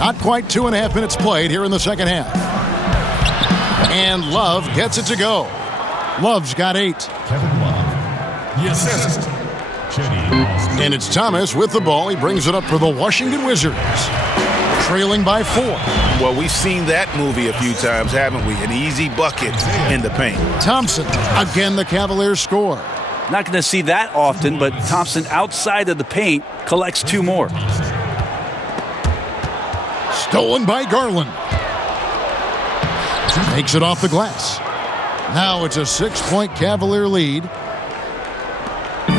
Not quite 2.5 minutes played here in the second half. And Love gets it to go. Love's got 8. Kevin Love, the assist. And it's Thomas with the ball. He brings it up for the Washington Wizards. Trailing by 4. Well, we've seen that movie a few times, haven't we? An easy bucket in the paint. Thompson, again the Cavaliers score. Not going to see that often, but Thompson outside of the paint collects 2 more. Stolen by Garland. Takes it off the glass. Now it's a 6-point Cavalier lead.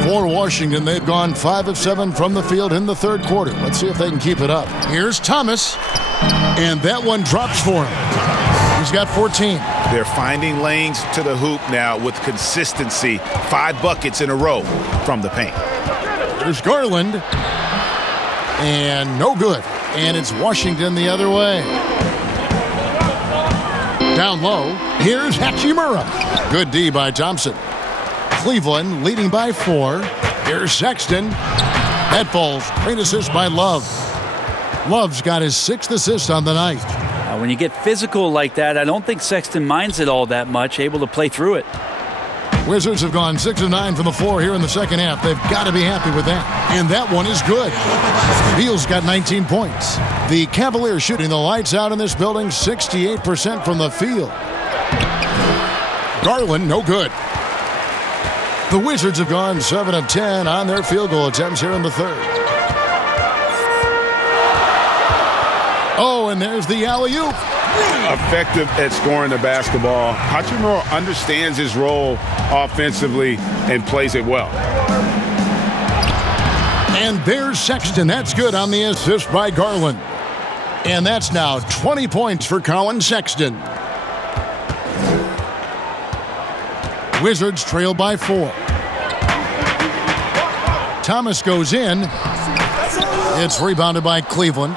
For Washington, they've gone 5 of 7 from the field in the third quarter. Let's see if they can keep it up. Here's Thomas, and that one drops for him. He's got 14. They're finding lanes to the hoop now with consistency. 5 buckets in a row from the paint. There's Garland, and no good. And it's Washington the other way. Down low, here's Hachimura. Good D by Thompson. Cleveland leading by 4. Here's Sexton. That falls. Great assist by Love. Love's got his 6th assist on the night. When you get physical like that, I don't think Sexton minds it all that much, able to play through it. Wizards have gone 6 of 9 from the floor here in the second half. They've got to be happy with that. And that one is good. Beal's got 19 points. The Cavaliers shooting the lights out in this building, 68% from the field. Garland, no good. The Wizards have gone 7 of 10 on their field goal attempts here in the third. Oh, and there's the alley-oop. Effective at scoring the basketball. Hachimura understands his role offensively and plays it well. And there's Sexton. That's good on the assist by Garland. And that's now 20 points for Colin Sexton. Wizards trail by 4. Thomas goes in. It's rebounded by Cleveland.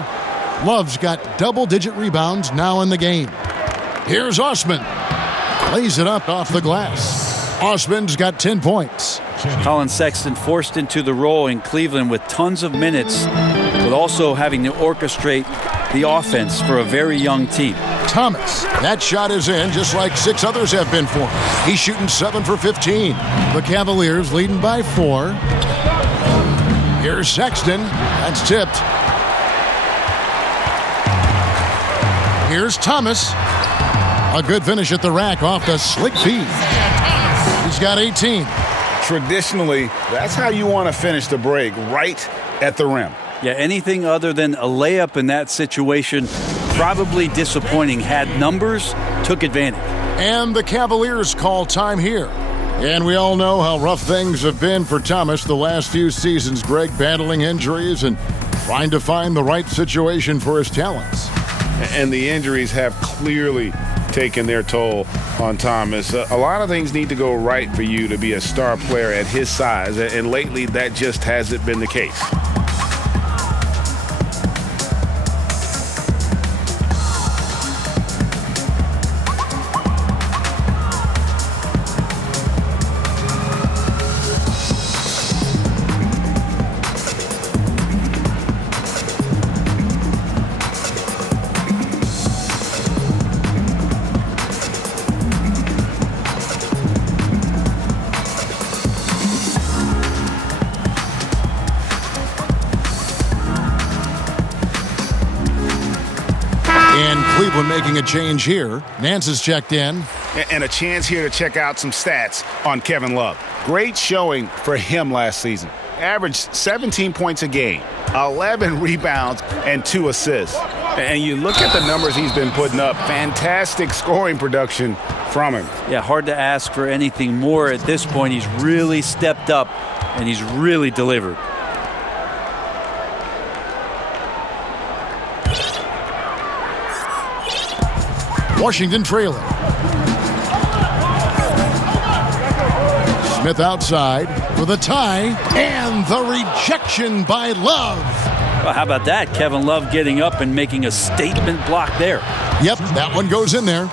Love's got double-digit rebounds now in the game. Here's Osman. Lays it up off the glass. Osman's got 10 points. Colin Sexton forced into the role in Cleveland with tons of minutes, but also having to orchestrate the offense for a very young team. Thomas, that shot is in just like 6 others have been for him. He's shooting 7 for 15. The Cavaliers leading by 4. Here's Sexton. That's tipped. Here's Thomas. A good finish at the rack off the slick feed. He's got 18. Traditionally, that's how you want to finish the break, right at the rim. Yeah, anything other than a layup in that situation, probably disappointing. Had numbers, took advantage. And the Cavaliers call time here. And we all know how rough things have been for Thomas the last few seasons, Greg, battling injuries and trying to find the right situation for his talents. And the injuries have clearly taken their toll on Thomas. A lot of things need to go right for you to be a star player at his size, and lately that just hasn't been the case. Cleveland making a change here. Nance is checked in. And a chance here to check out some stats on Kevin Love. Great showing for him last season. Averaged 17 points a game, 11 rebounds, and 2 assists. And you look at the numbers he's been putting up. Fantastic scoring production from him. Yeah, hard to ask for anything more at this point. He's really stepped up, and he's really delivered. Washington trailing. Smith outside with a tie, and the rejection by Love. Well, how about that? Kevin Love getting up and making a statement block there. Yep, that one goes in there.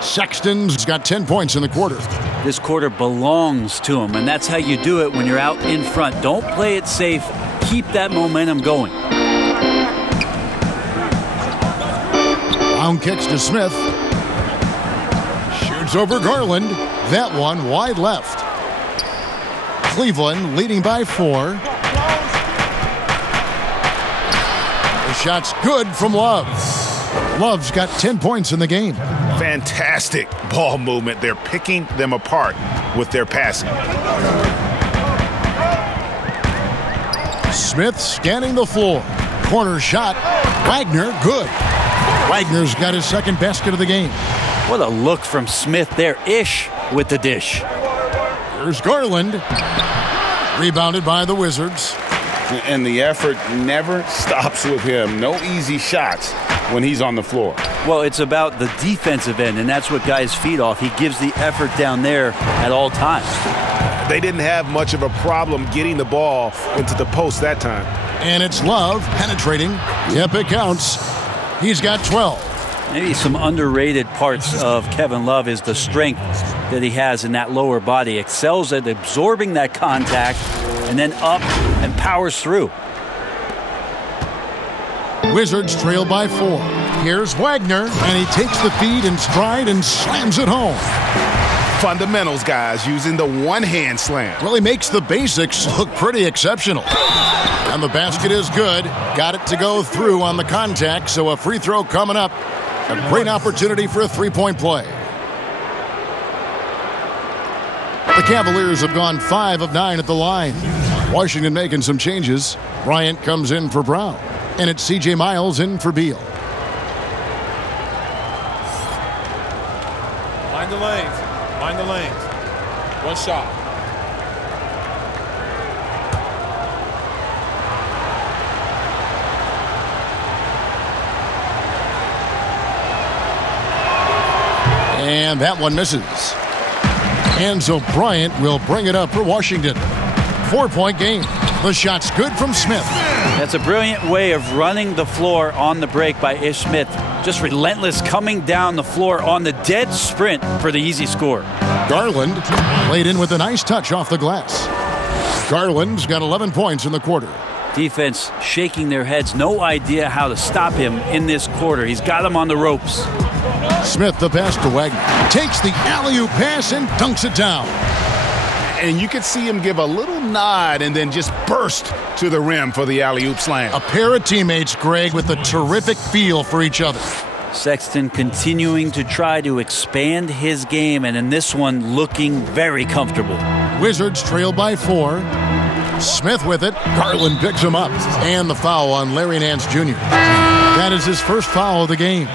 Sexton's got 10 points in the quarter. This quarter belongs to him, and that's how you do it when you're out in front. Don't play it safe. Keep that momentum going. Round kicks to Smith. Shoots over Garland. That one wide left. Cleveland leading by 4. The shot's good from Love. Love's got 10 points in the game. Fantastic ball movement. They're picking them apart with their passing. Smith scanning the floor. Corner shot. Wagner, good. Wagner's got his second basket of the game. What a look from Smith there. Ish with the dish. Here's Garland. Rebounded by the Wizards. And the effort never stops with him. No easy shots when he's on the floor. Well, it's about the defensive end, and that's what guys feed off. He gives the effort down there at all times. They didn't have much of a problem getting the ball into the post that time. And it's Love penetrating. Yep, it counts. He's got 12. Maybe some underrated parts of Kevin Love is the strength that he has in that lower body. Excels at absorbing that contact and then up and powers through. Wizards trail by 4. Here's Wagner, and he takes the feed in stride and slams it home. fundamentals, guys, using the one-hand slam. Really makes the basics look pretty exceptional. And the basket is good. Got it to go through on the contact, so a free throw coming up. A great opportunity for a three-point play. The Cavaliers have gone 5 of 9 at the line. Washington making some changes. Bryant comes in for Brown. And it's C.J. Miles in for Beal. Mind the lanes. Mind the lanes. One shot. And that one misses. And so Bryant will bring it up for Washington. 4-point game. The shot's good from Smith. That's a brilliant way of running the floor on the break by Ish Smith. Just relentless coming down the floor on the dead sprint for the easy score. Garland laid in with a nice touch off the glass. Garland's got 11 points in the quarter. Defense shaking their heads. No idea how to stop him in this quarter. He's got him on the ropes. Smith the pass to Wagner. Takes the alley-oop pass and dunks it down. And you could see him give a little nod and then just burst to the rim for the alley-oop slam. A pair of teammates, Greg, with a terrific feel for each other. Sexton continuing to try to expand his game, and in this one looking very comfortable. Wizards trail by 4. Smith with it. Garland picks him up. And the foul on Larry Nance Jr. That is his first foul of the game.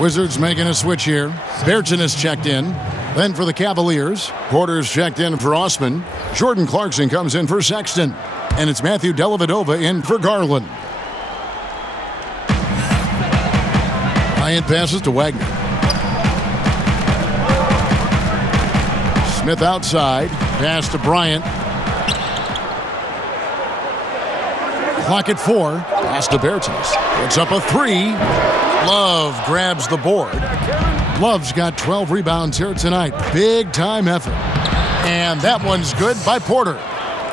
Wizards making a switch here. Bergson is checked in. Then for the Cavaliers, Porter's checked in for Osman. Jordan Clarkson comes in for Sexton. And it's Matthew Dellavedova in for Garland. Bryant passes to Wagner. Smith outside. Pass to Bryant. Clock at 4. Pass to Bertens. Puts up a 3. Love grabs the board. Love's got 12 rebounds here tonight. Big time effort. And that one's good by Porter.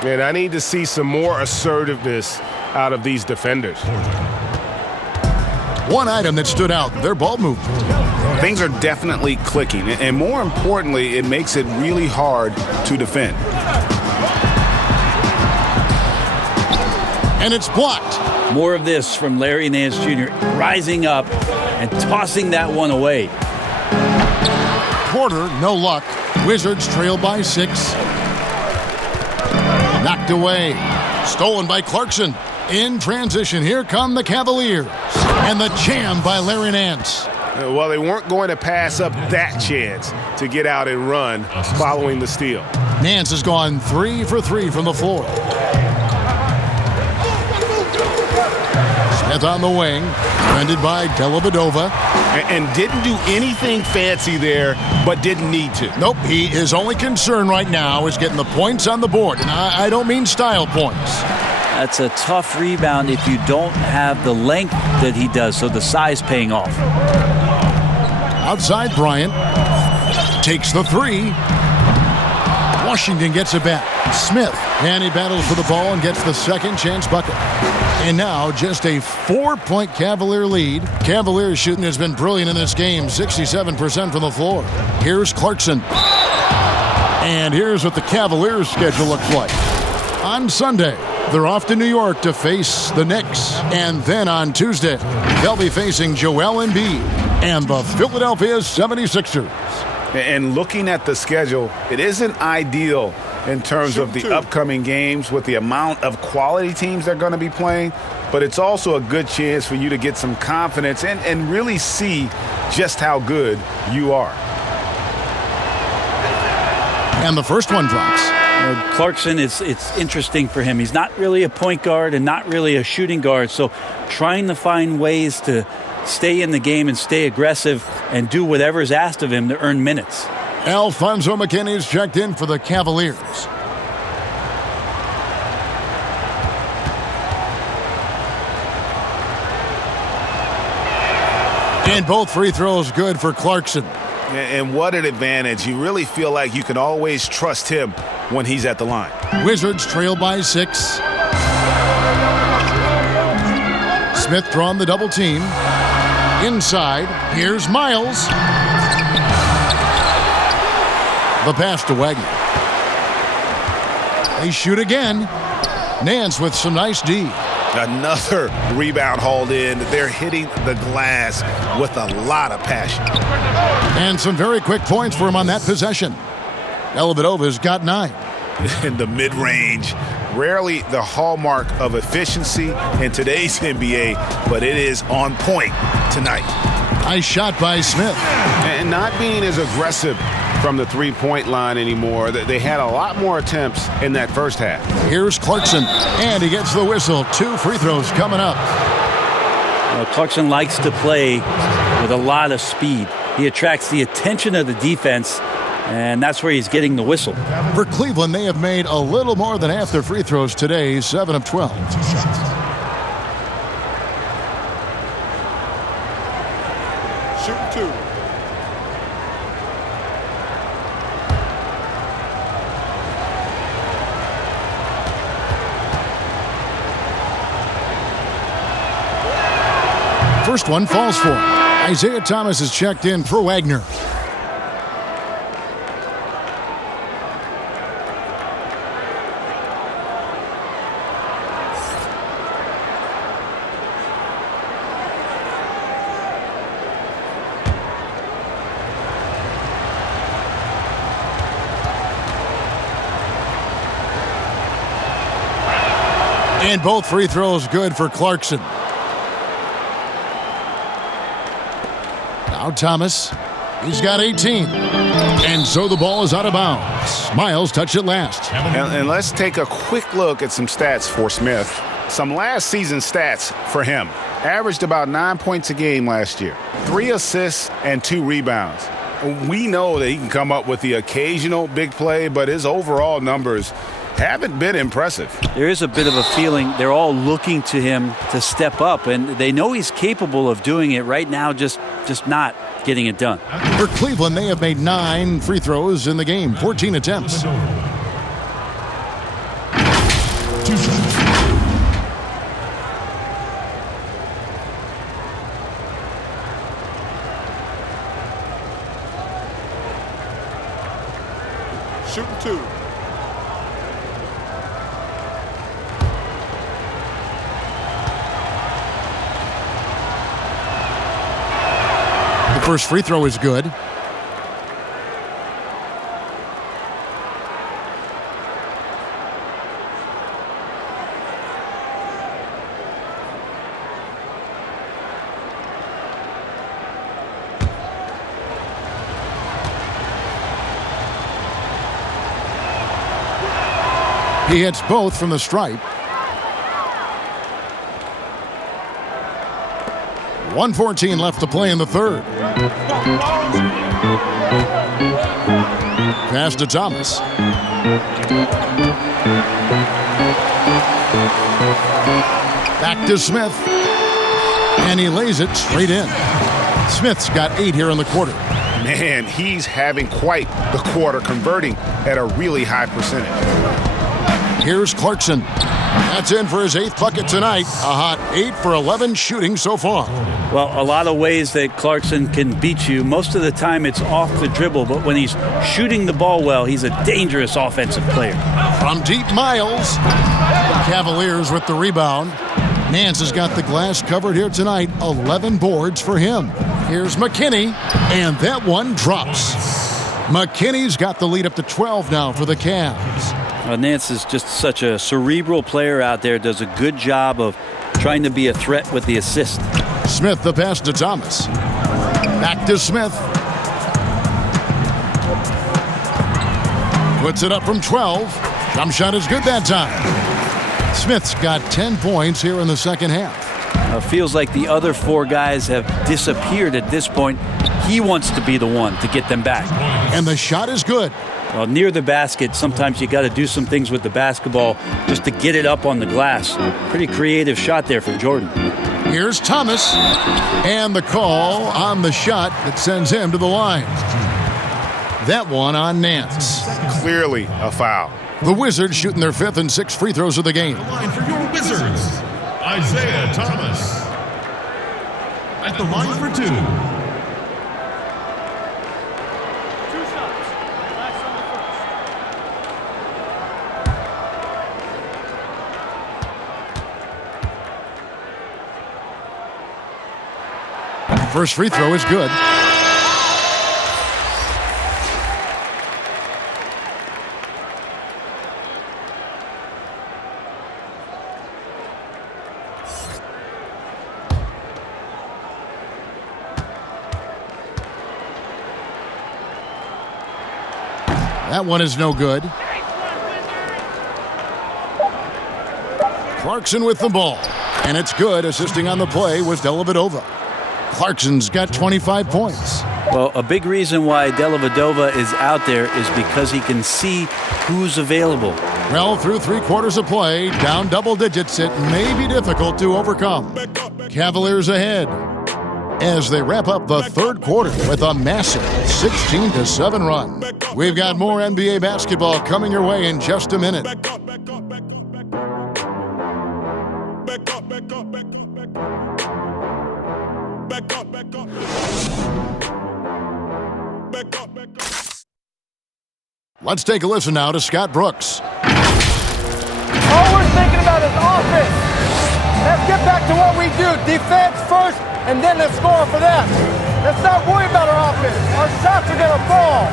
And I need to see some more assertiveness out of these defenders. One item that stood out, their ball movement. Things are definitely clicking. And more importantly, it makes it really hard to defend. And it's blocked. More of this from Larry Nance Jr. rising up and tossing that one away. Porter, no luck. Wizards trail by 6. Knocked away. Stolen by Clarkson. In transition, here come the Cavaliers. And the jam by Larry Nance. Well, they weren't going to pass up that chance to get out and run following the steal. Nance has gone 3 for 3 from the floor. Smith on the wing, defended by Dellavedova. And didn't do anything fancy there, but didn't need to. Nope, his only concern right now is getting the points on the board. And I don't mean style points. That's a tough rebound if you don't have the length that he does, so the size paying off. Outside Bryant. Takes the 3. Washington gets it back. Smith, and he battles for the ball and gets the second chance bucket. And now just a 4-point Cavalier lead. Cavaliers shooting has been brilliant in this game, 67% from the floor. Here's Clarkson. And here's what the Cavaliers schedule looks like. On Sunday, they're off to New York to face the Knicks. And then on Tuesday, they'll be facing Joel Embiid and the Philadelphia 76ers. And looking at the schedule, it isn't ideal in terms of the upcoming games with the amount of quality teams they're going to be playing, but it's also a good chance for you to get some confidence and really see just how good you are. And the first one drops. Clarkson, it's interesting for him. He's not really a point guard and not really a shooting guard, so trying to find ways to stay in the game and stay aggressive and do whatever is asked of him to earn minutes. Alfonso McKinney's checked in for the Cavaliers. And both free throws good for Clarkson. And what an advantage. You really feel like you can always trust him when he's at the line. Wizards trail by 6. Smith drawn the double team. Inside, here's Miles. The pass to Wagner. They shoot again. Nance with some nice D. Another rebound hauled in. They're hitting the glass with a lot of passion. And some very quick points for him on that possession. Dellavedova's got 9. In the mid-range, rarely the hallmark of efficiency in today's NBA, but it is on point tonight. Nice shot by Smith. And not being as aggressive from the three-point line anymore. They had a lot more attempts in that first half. Here's Clarkson, and he gets the whistle. 2 free throws coming up. Well, Clarkson likes to play with a lot of speed. He attracts the attention of the defense, and that's where he's getting the whistle. For Cleveland, they have made a little more than half their free throws today, 7 of 12. Shoot 2. First one falls for him. Isaiah Thomas is checked in for Wagner. And both free throws good for Clarkson. Now Thomas, he's got 18. And so the ball is out of bounds. Miles touched it last. And let's take a quick look at some stats for Smith. Some last season stats for him. Averaged about 9 points a game last year. 3 assists and 2 rebounds. We know that he can come up with the occasional big play, but his overall numbers haven't been impressive. There is a bit of a feeling they're all looking to him to step up, and they know he's capable of doing it right now, just not getting it done. For Cleveland, they have made 9 free throws in the game, 14 attempts. Shooting 2. The first free throw is good. He hits both from the stripe. 1:14 left to play in the third. Pass to Thomas. Back to Smith. And he lays it straight in. Smith's got 8 here in the quarter. Man, he's having quite the quarter, converting at a really high percentage. Here's Clarkson. That's in for his 8th bucket tonight. A hot 8 for 11 shooting so far. Well, a lot of ways that Clarkson can beat you. Most of the time it's off the dribble, but when he's shooting the ball well, he's a dangerous offensive player. From deep, Miles. Cavaliers with the rebound. Nance has got the glass covered here tonight. 11 boards for him. Here's McKinney, and that one drops. McKinney's got the lead up to 12 now for the Cavs. Nance is just such a cerebral player out there, does a good job of trying to be a threat with the assist. Smith the pass to Thomas. Back to Smith. Puts it up from 12. Jump shot is good that time. Smith's got 10 points here in the second half. Feels like the other 4 guys have disappeared at this point. He wants to be the one to get them back. And the shot is good. Well, near the basket, sometimes you got to do some things with the basketball just to get it up on the glass. Pretty creative shot there from Jordan. Here's Thomas, and the call on the shot that sends him to the line. That one on Nance. Clearly a foul. The Wizards shooting their 5th and 6th free throws of the game. Line for your Wizards, Isaiah Thomas. At the line for 2. First free throw is good. That one is no good. Clarkson with the ball. And it's good. Assisting on the play was Dellavedova. Clarkson's got 25 points. Well, a big reason why Dellavedova is out there is because he can see who's available. Well, through 3/4 of play, down double digits, it may be difficult to overcome. Cavaliers ahead as they wrap up the third quarter with a massive 16-7 run. We've got more NBA basketball coming your way in just a minute. Let's take a listen now to Scott Brooks. All we're thinking about is offense. Let's get back to what we do. Defense first, and then let's score for them. Let's not worry about our offense. Our shots are going to fall.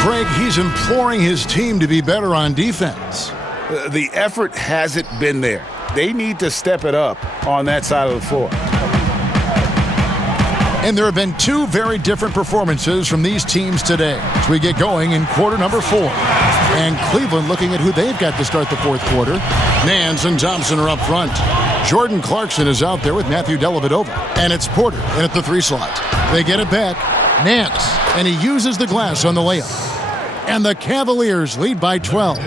Craig, he's imploring his team to be better on defense. The effort hasn't been there. They need to step it up on that side of the floor. And there have been two very different performances from these teams today as we get going in quarter number 4. And Cleveland looking at who they've got to start the fourth quarter. Nance and Thompson are up front. Jordan Clarkson is out there with Matthew Dellavedova. And it's Porter in at the 3 slot. They get it back. Nance, and he uses the glass on the layup. And the Cavaliers lead by 12.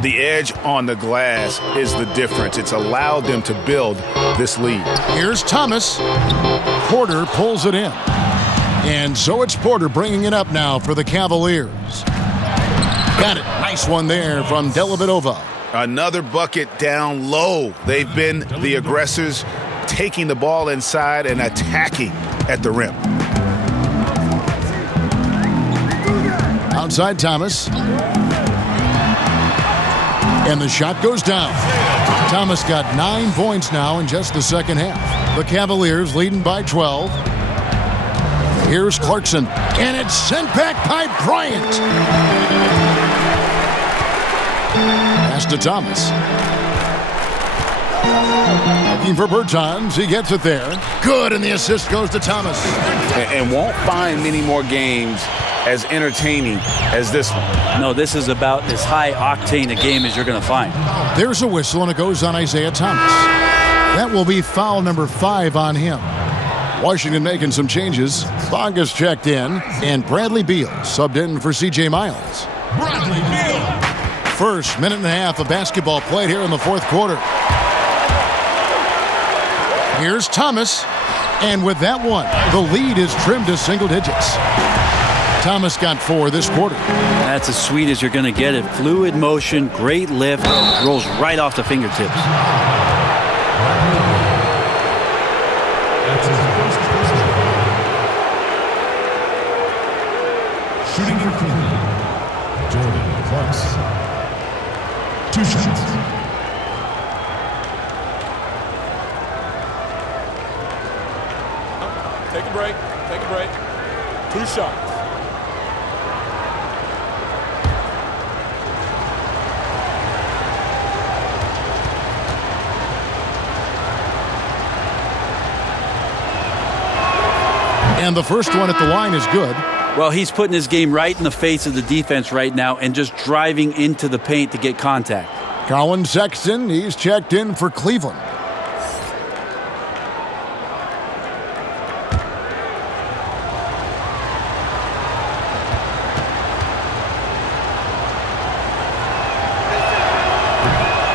The edge on the glass is the difference. It's allowed them to build this lead. Here's Thomas. Porter pulls it in. And so it's Porter bringing it up now for the Cavaliers. Got it. Nice one there from Dellavedova. Another bucket down low. They've been the aggressors, taking the ball inside and attacking at the rim. Outside Thomas. And the shot goes down. Thomas got 9 points now in just the second half. The Cavaliers leading by 12. Here's Clarkson. And it's sent back by Bryant. Pass to Thomas. Looking for Bertans. He gets it there. Good, and the assist goes to Thomas. And won't find many more games as entertaining as this one. No, this is about as high octane a game as you're going to find. There's a whistle, and it goes on Isaiah Thomas. That will be foul number 5 on him. Washington making some changes. Bonga's checked in, and Bradley Beal subbed in for C.J. Miles. Bradley Beal. First minute and a half of basketball played here in the fourth quarter. Here's Thomas, and with that one, the lead is trimmed to single digits. Thomas got 4 this quarter. That's as sweet as you're going to get it. Fluid motion, great lift, rolls right off the fingertips. That's his first personal foul. Shooting for Cleveland, Jordan Clarkson. 2 shots. Take a break. Take a break. 2 shots. And the first one at the line is good. Well, he's putting his game right in the face of the defense right now and just driving into the paint to get contact. Colin Sexton, he's checked in for Cleveland.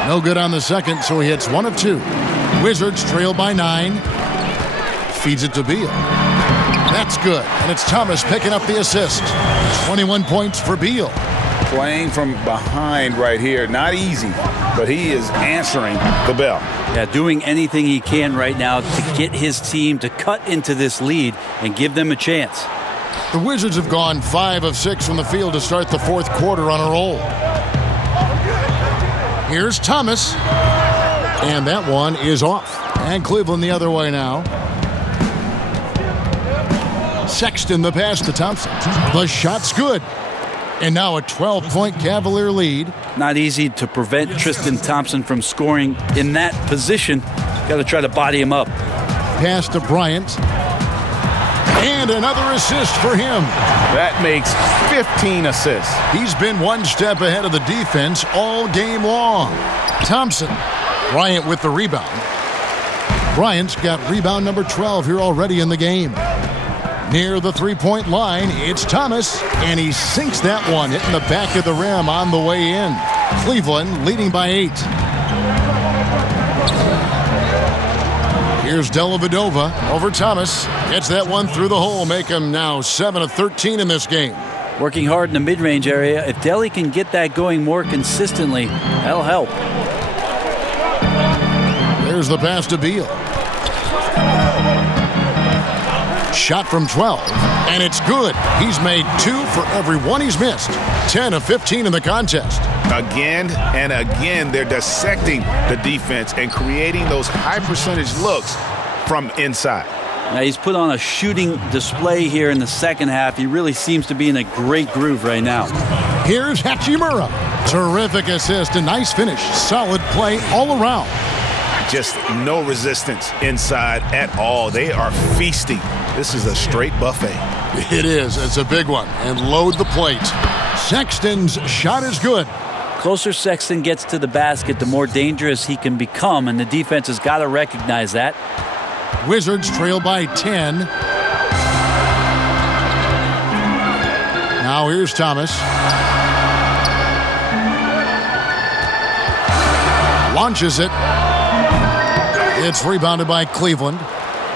No good on the second, so he hits 1 of 2. Wizards trail by 9. Feeds it to Beal. That's good, and it's Thomas picking up the assist. 21 points for Beal. Playing from behind right here, not easy, but he is answering the bell. Yeah, doing anything he can right now to get his team to cut into this lead and give them a chance. The Wizards have gone 5 of 6 from the field to start the fourth quarter on a roll. Here's Thomas, and that one is off. And Cleveland the other way now. Sexton the pass to Thompson. The shot's good. And now a 12-point Cavalier lead. Not easy to prevent Tristan Thompson from scoring in that position. Got to try to body him up. Pass to Bryant. And another assist for him. That makes 15 assists. He's been one step ahead of the defense all game long. Thompson. Bryant with the rebound. Bryant's got rebound number 12 here already in the game. Near the three-point line, it's Thomas, and he sinks that one, hitting the back of the rim on the way in. Cleveland leading by 8. Here's Dellavedova over Thomas. Gets that one through the hole, make him now 7 of 13 in this game. Working hard in the mid-range area. If Delly can get that going more consistently, that'll help. There's the pass to Beal. Shot from 12, and it's good. He's made 2 for every one he's missed. 10 of 15 in the contest. Again and again, they're dissecting the defense and creating those high-percentage looks from inside. Now he's put on a shooting display here in the second half. He really seems to be in a great groove right now. Here's Hachimura. Terrific assist, a nice finish. Solid play all around. Just no resistance inside at all. They are feasting. This is a straight buffet. It is. It's a big one. And load the plate. Sexton's shot is good. Closer Sexton gets to the basket, the more dangerous he can become, and the defense has got to recognize that. Wizards trail by 10. Now here's Thomas. Launches it. It's rebounded by Cleveland.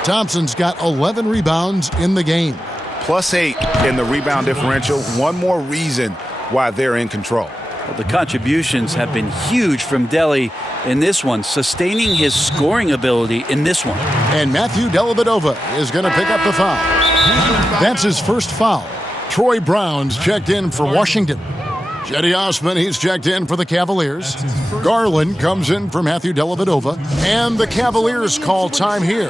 Thompson's got 11 rebounds in the game. +8 in the rebound differential. One more reason why they're in control. Well, the contributions have been huge from Delly in this one, sustaining his scoring ability in this one. And Matthew Dellavedova is going to pick up the foul. That's his first foul. Troy Brown's checked in for Washington. Jetty Osman, he's checked in for the Cavaliers. Garland comes in for Matthew Dellavedova. And the Cavaliers call time here.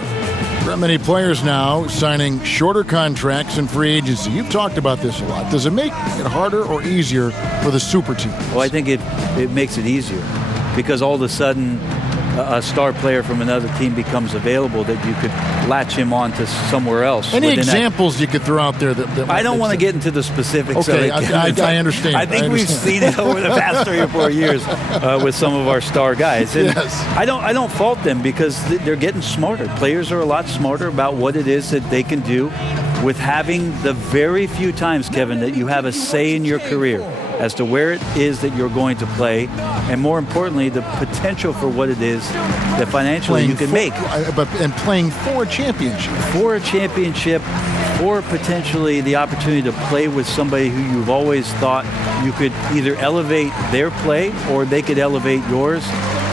There are many players now signing shorter contracts in free agency. You've talked about this a lot. Does it make it harder or easier for the super teams? Well, I think it makes it easier because all of a sudden a star player from another team becomes available that you could latch him on to somewhere else. Any examples you could throw out there? That I don't want to get into the specifics. Okay, of it. I understand. I think we've seen it over the past 3 or 4 years with some of our star guys. And yes. I don't fault them because they're getting smarter. Players are a lot smarter about what it is that they can do with having the very few times, Kevin, that you have a say in your career as to where it is that you're going to play, and more importantly, the potential for what it is that financially you can make. And playing for a championship. For a championship, or potentially the opportunity to play with somebody who you've always thought you could either elevate their play or they could elevate yours.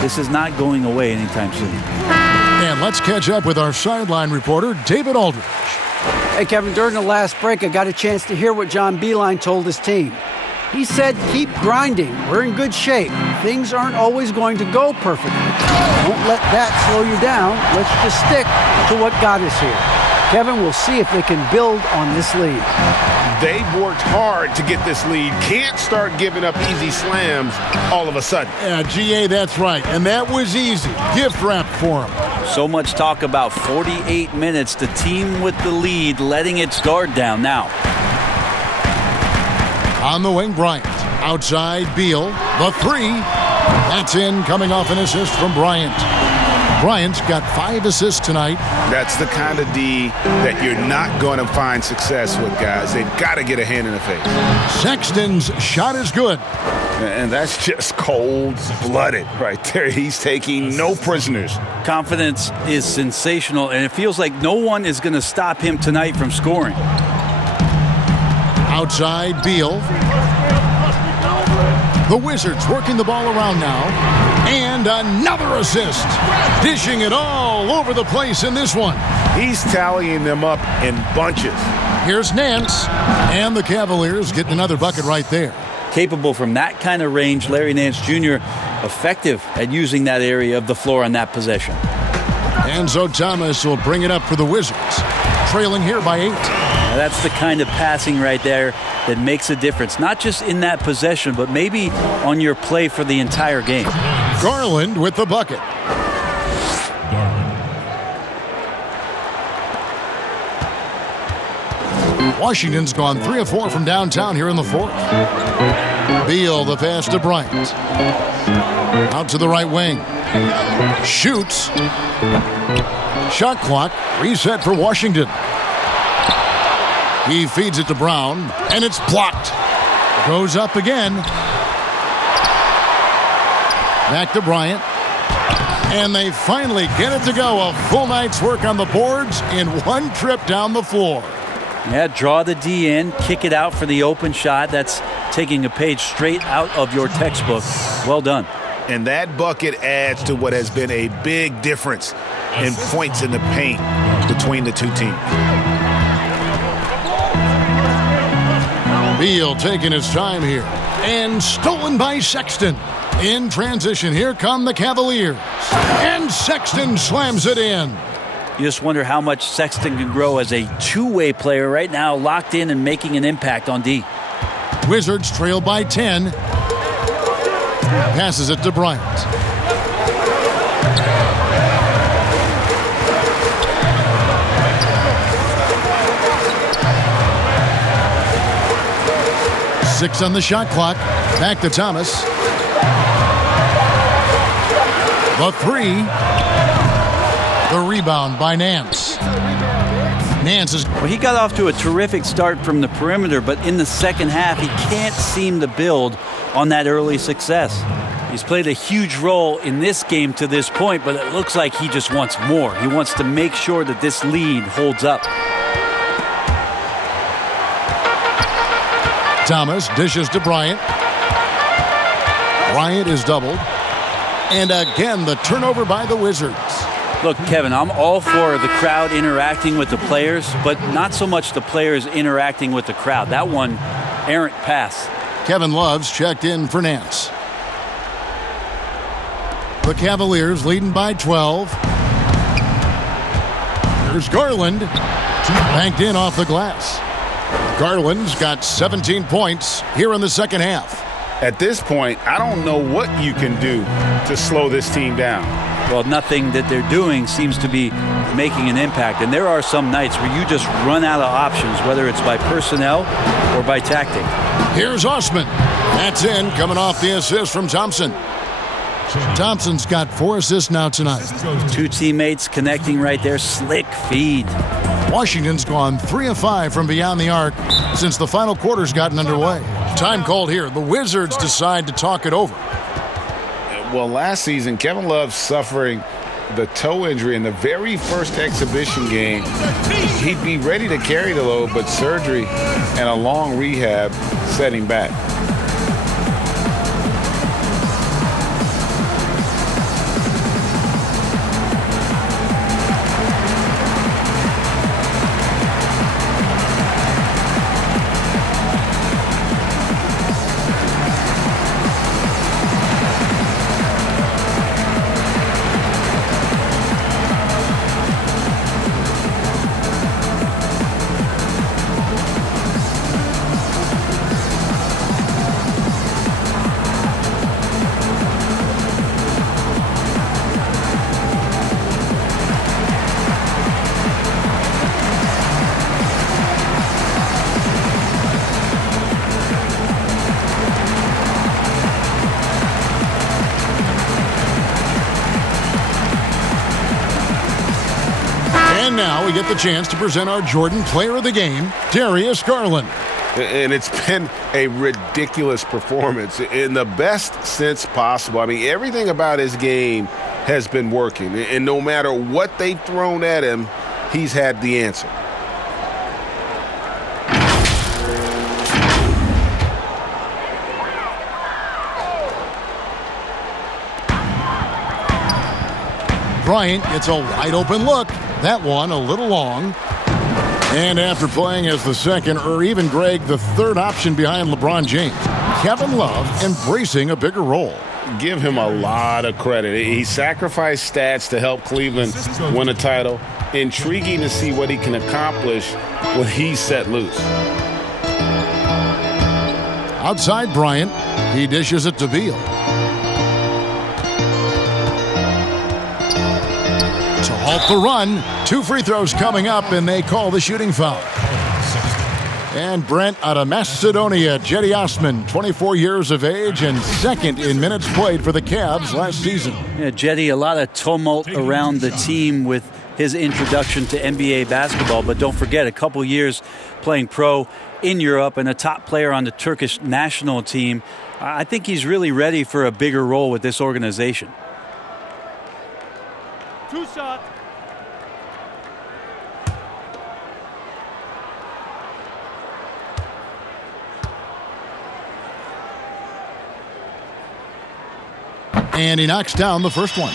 This is not going away anytime soon. And let's catch up with our sideline reporter, David Aldridge. Hey, Kevin, during the last break, I got a chance to hear what John Beeline told his team. He said, keep grinding. We're in good shape. Things aren't always going to go perfectly. Don't let that slow you down. Let's just stick to what got us here. Kevin, we'll see if they can build on this lead. They've worked hard to get this lead. Can't start giving up easy slams all of a sudden. Yeah, GA, that's right. And that was easy. Gift wrap for him. So much talk about 48 minutes. The team with the lead letting its guard down now. On the wing, Bryant. Outside, Beal. The 3. That's in, coming off an assist from Bryant. Bryant's got 5 assists tonight. That's the kind of D that you're not going to find success with, guys. They've got to get a hand in the face. Sexton's shot is good. And that's just cold-blooded right there. He's taking no prisoners. Confidence is sensational, and it feels like no one is going to stop him tonight from scoring. Outside, Beal. The Wizards working the ball around now. And another assist. Dishing it all over the place in this one. He's tallying them up in bunches. Here's Nance. And the Cavaliers getting another bucket right there. Capable from that kind of range, Larry Nance Jr. effective at using that area of the floor on that possession. And so Thomas will bring it up for the Wizards. trailing here by 8. Now that's the kind of passing right there that makes a difference, not just in that possession, but maybe on your play for the entire game. Garland with the bucket. Washington's gone 3 of 4 from downtown here in the fourth. Beal, the pass to Bryant. Out to the right wing. Shoots. Shot clock reset for Washington. He feeds it to Brown, and it's blocked. Goes up again. Back to Bryant. And they finally get it to go. A full night's work on the boards in one trip down the floor. Yeah, draw the D in, kick it out for the open shot. That's taking a page straight out of your textbook. Well done. And that bucket adds to what has been a big difference in points in the paint between the two teams. Beal taking his time here. And stolen by Sexton. In transition, here come the Cavaliers. And Sexton slams it in. You just wonder how much Sexton can grow as a two-way player right now, locked in and making an impact on D. Wizards trail by 10. Passes it to Bryant. Six on the shot clock. Back to Thomas. The three. The rebound by Nance. Nance is... Well, he got off to a terrific start from the perimeter, but in the second half, he can't seem to build on that early success. He's played a huge role in this game to this point, but it looks like he just wants more. He wants to make sure that this lead holds up. Thomas dishes to Bryant. Bryant is doubled. And again, the turnover by the Wizards. Look, Kevin, I'm all for the crowd interacting with the players, but not so much the players interacting with the crowd. That one, errant pass. Kevin Love's checked in for Nance. The Cavaliers leading by 12. Here's Garland. Banked in off the glass. Garland's got 17 points here in the second half. At this point, I don't know what you can do to slow this team down. Well, nothing that they're doing seems to be making an impact. And there are some nights where you just run out of options, whether it's by personnel or by tactic. Here's Osman. That's in, coming off the assist from Thompson. Thompson's got 4 assists now tonight. Two teammates connecting right there. Slick feed. Washington's gone 3 of 5 from beyond the arc since the final quarter's gotten underway. Time called here. The Wizards decide to talk it over. Well, last season, Kevin Love suffering the toe injury in the very first exhibition game. He'd be ready to carry the load, but surgery and a long rehab set him back. And now we get the chance to present our Jordan Player of the Game, Darius Garland. And it's been a ridiculous performance in the best sense possible. I mean, everything about his game has been working. And no matter what they've thrown at him, he's had the answer. Bryant gets a wide open look. That one a little long. And after playing as the second, or even Greg, the third option behind LeBron James, Kevin Love embracing a bigger role. give him a lot of credit. He sacrificed stats to help Cleveland win a title. Intriguing to see what he can accomplish when he's set loose. Outside Bryant, he dishes it to Beal. To halt the run, 2 free throws coming up, and they call the shooting foul. And Brent out of Macedonia, Jetty Osman, 24 years of age and second in minutes played for the Cavs last season. Yeah, Jetty, a lot of tumult around the team with his introduction to NBA basketball, but don't forget, a couple years playing pro in Europe and a top player on the Turkish national team. I think he's really ready for a bigger role with this organization. 2 shots. And he knocks down the first one.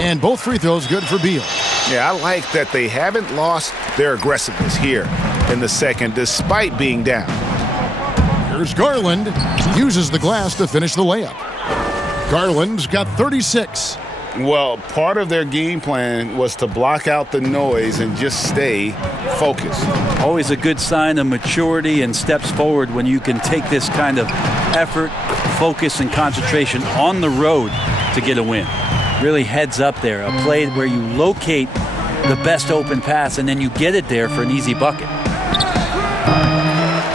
And both free throws good for Beal. Yeah, I like that they haven't lost their aggressiveness here in the second, despite being down. Here's Garland. Uses the glass to finish the layup. Garland's got 36. Well, part of their game plan was to block out the noise and just stay focused. Always a good sign of maturity and steps forward when you can take this kind of effort, focus, and concentration on the road to get a win. Really heads up there, a play where you locate the best open pass and then you get it there for an easy bucket.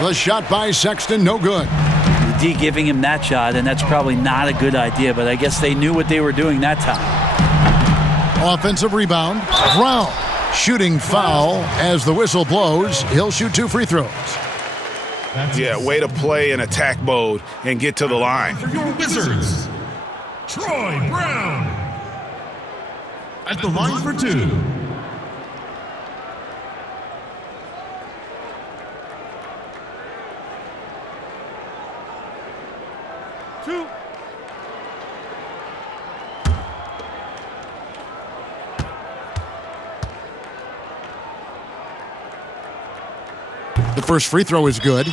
The shot by Sexton, no good. The D giving him that shot, and that's probably not a good idea, but I guess they knew what they were doing that time. Offensive rebound. Brown shooting foul as the whistle blows. He'll shoot 2 free throws. Yeah, way to play in attack mode and get to the line. For your Wizards, Troy Brown. At the line for 2. The first free throw is good.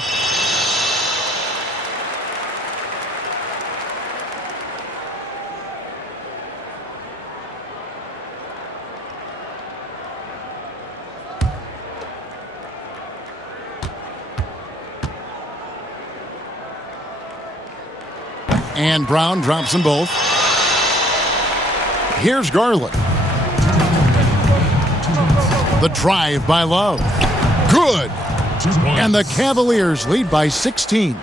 And Brown drops them both. Here's Garland. The drive by Love. Good. And the Cavaliers lead by 16.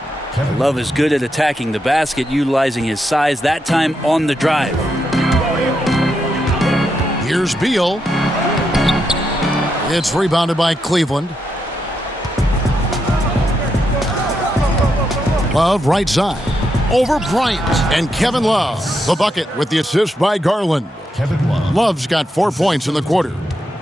Love is good at attacking the basket, utilizing his size, that time on the drive. Here's Beal. It's rebounded by Cleveland. Love right side. Over Bryant. And Kevin Love, the bucket with the assist by Garland. Kevin Love. Love's got 4 points in the quarter.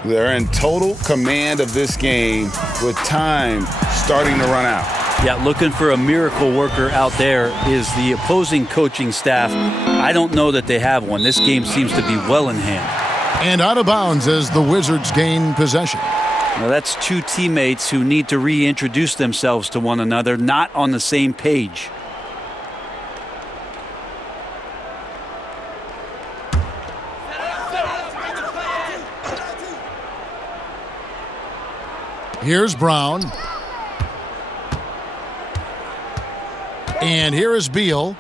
They're in total command of this game with time starting to run out. Yeah, looking for a miracle worker out there is the opposing coaching staff. I don't know that they have one. This game seems to be well in hand. And out of bounds as the Wizards gain possession. Now that's 2 teammates who need to reintroduce themselves to one another, not on the same page. Here's Brown. And here is Beal.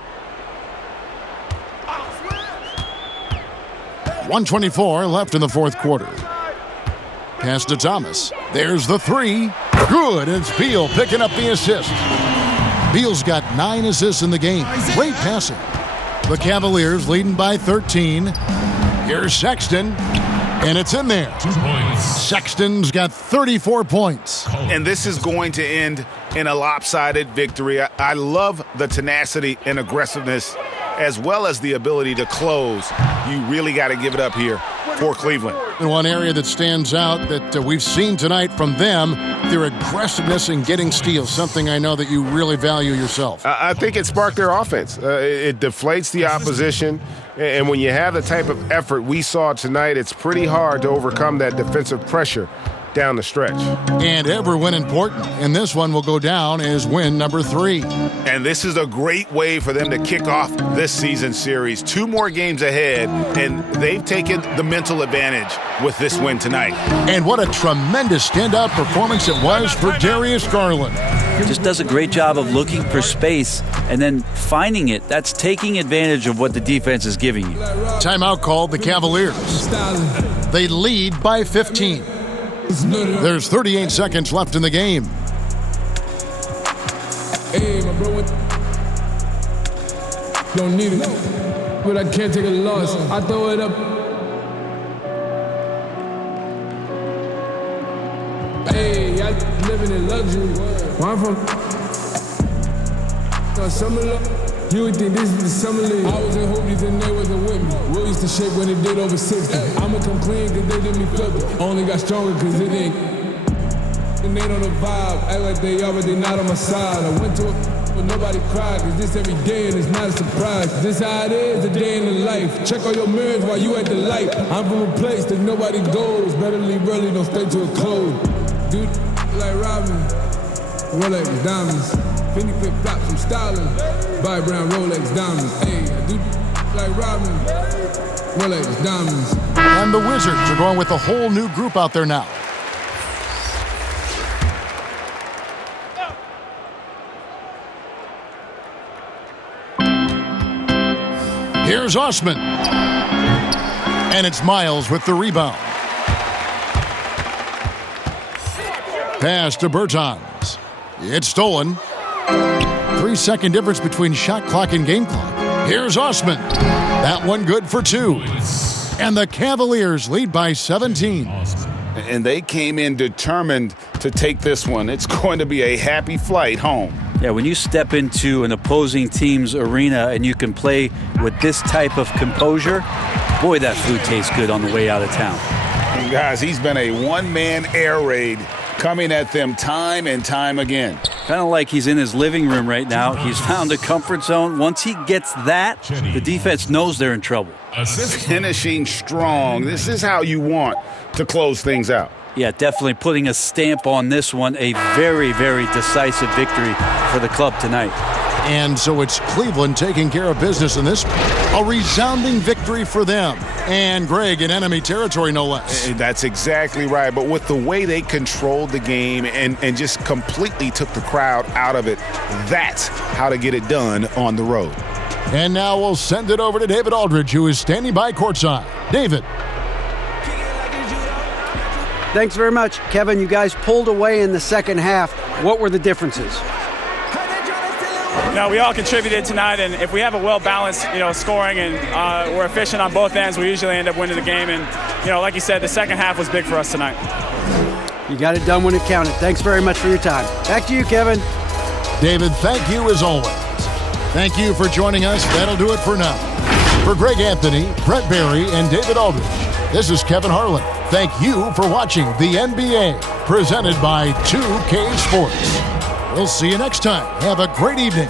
1:24 left in the fourth quarter. Pass to Thomas. There's the 3. Good. It's Beal picking up the assist. Beal's got 9 assists in the game. Great passing. The Cavaliers leading by 13. Here's Sexton. And it's in there. 2 points. Sexton's got 34 points. And this is going to end in a lopsided victory. I love the tenacity and aggressiveness as well as the ability to close. You really got to give it up here for Cleveland. And one area that stands out that we've seen tonight from them, their aggressiveness in getting steals, something I know that you really value yourself. I think it sparked their offense. It deflates the opposition, and when you have the type of effort we saw tonight, it's pretty hard to overcome that defensive pressure down the stretch. And every win important, and this one will go down as win number 3. And this is a great way for them to kick off this season series. 2 more games ahead, and they've taken the mental advantage with this win tonight. And what a tremendous standout performance it was for Darius Garland. Just does a great job of looking for space and then finding it. That's taking advantage of what the defense is giving you. Timeout called the Cavaliers. They lead by 15. There's 38 seconds left in the game. Hey, my bro, don't need it, but I can't take a loss. I throw it up. Hey, I living in luxury. Where I'm from, summer love. You would think this is the summer league. I was in Hoopies and they wasn't with me. Will used to shake when it did over 60. I'ma come clean cause they did me flip it. Only got stronger cause it ain't. And they on the vibe, act like they are but they not on my side. I went to a but nobody cried cause this every day and it's not a surprise. This how it is, a day in the life. Check all your mirrors while you at the light. I'm from a place that nobody goes. Better leave early, don't stay to a close. Dude, like Robin, Rolex diamonds. Fendi flip flops, I'm styling. Buy brown Rolex diamonds. Hey, I do like Robin. Rolex diamonds. And the Wizards are going with a whole new group out there now. Here's Osman. And it's Miles with the rebound. Pass to Bertans. It's stolen. 3-second difference between shot clock and game clock. Here's Osman. That one good for 2. And the Cavaliers lead by 17. And they came in determined to take this one. It's going to be a happy flight home. Yeah, when you step into an opposing team's arena and you can play with this type of composure, boy, that food tastes good on the way out of town. And guys, he's been a one-man air raid coming at them time and time again. Kind of like he's in his living room right now. He's found a comfort zone. Once he gets that, the defense knows they're in trouble. Finishing strong. This is how you want to close things out. Yeah, definitely putting a stamp on this one. A very, very decisive victory for the club tonight. And so it's Cleveland taking care of business in this. A resounding victory for them. And Greg in enemy territory, no less. That's exactly right. But with the way they controlled the game and just completely took the crowd out of it, that's how to get it done on the road. And now we'll send it over to David Aldridge, who is standing by courtside. David. Thanks very much, Kevin. You guys pulled away in the second half. What were the differences? We all contributed tonight, and if we have a well-balanced, scoring and we're efficient on both ends, we usually end up winning the game. And, like you said, the second half was big for us tonight. You got it done when it counted. Thanks very much for your time. Back to you, Kevin. David, thank you as always. Thank you for joining us. That'll do it for now. For Greg Anthony, Brett Barry, and David Aldridge, this is Kevin Harlan. Thank you for watching the NBA, presented by 2K Sports. We'll see you next time. Have a great evening.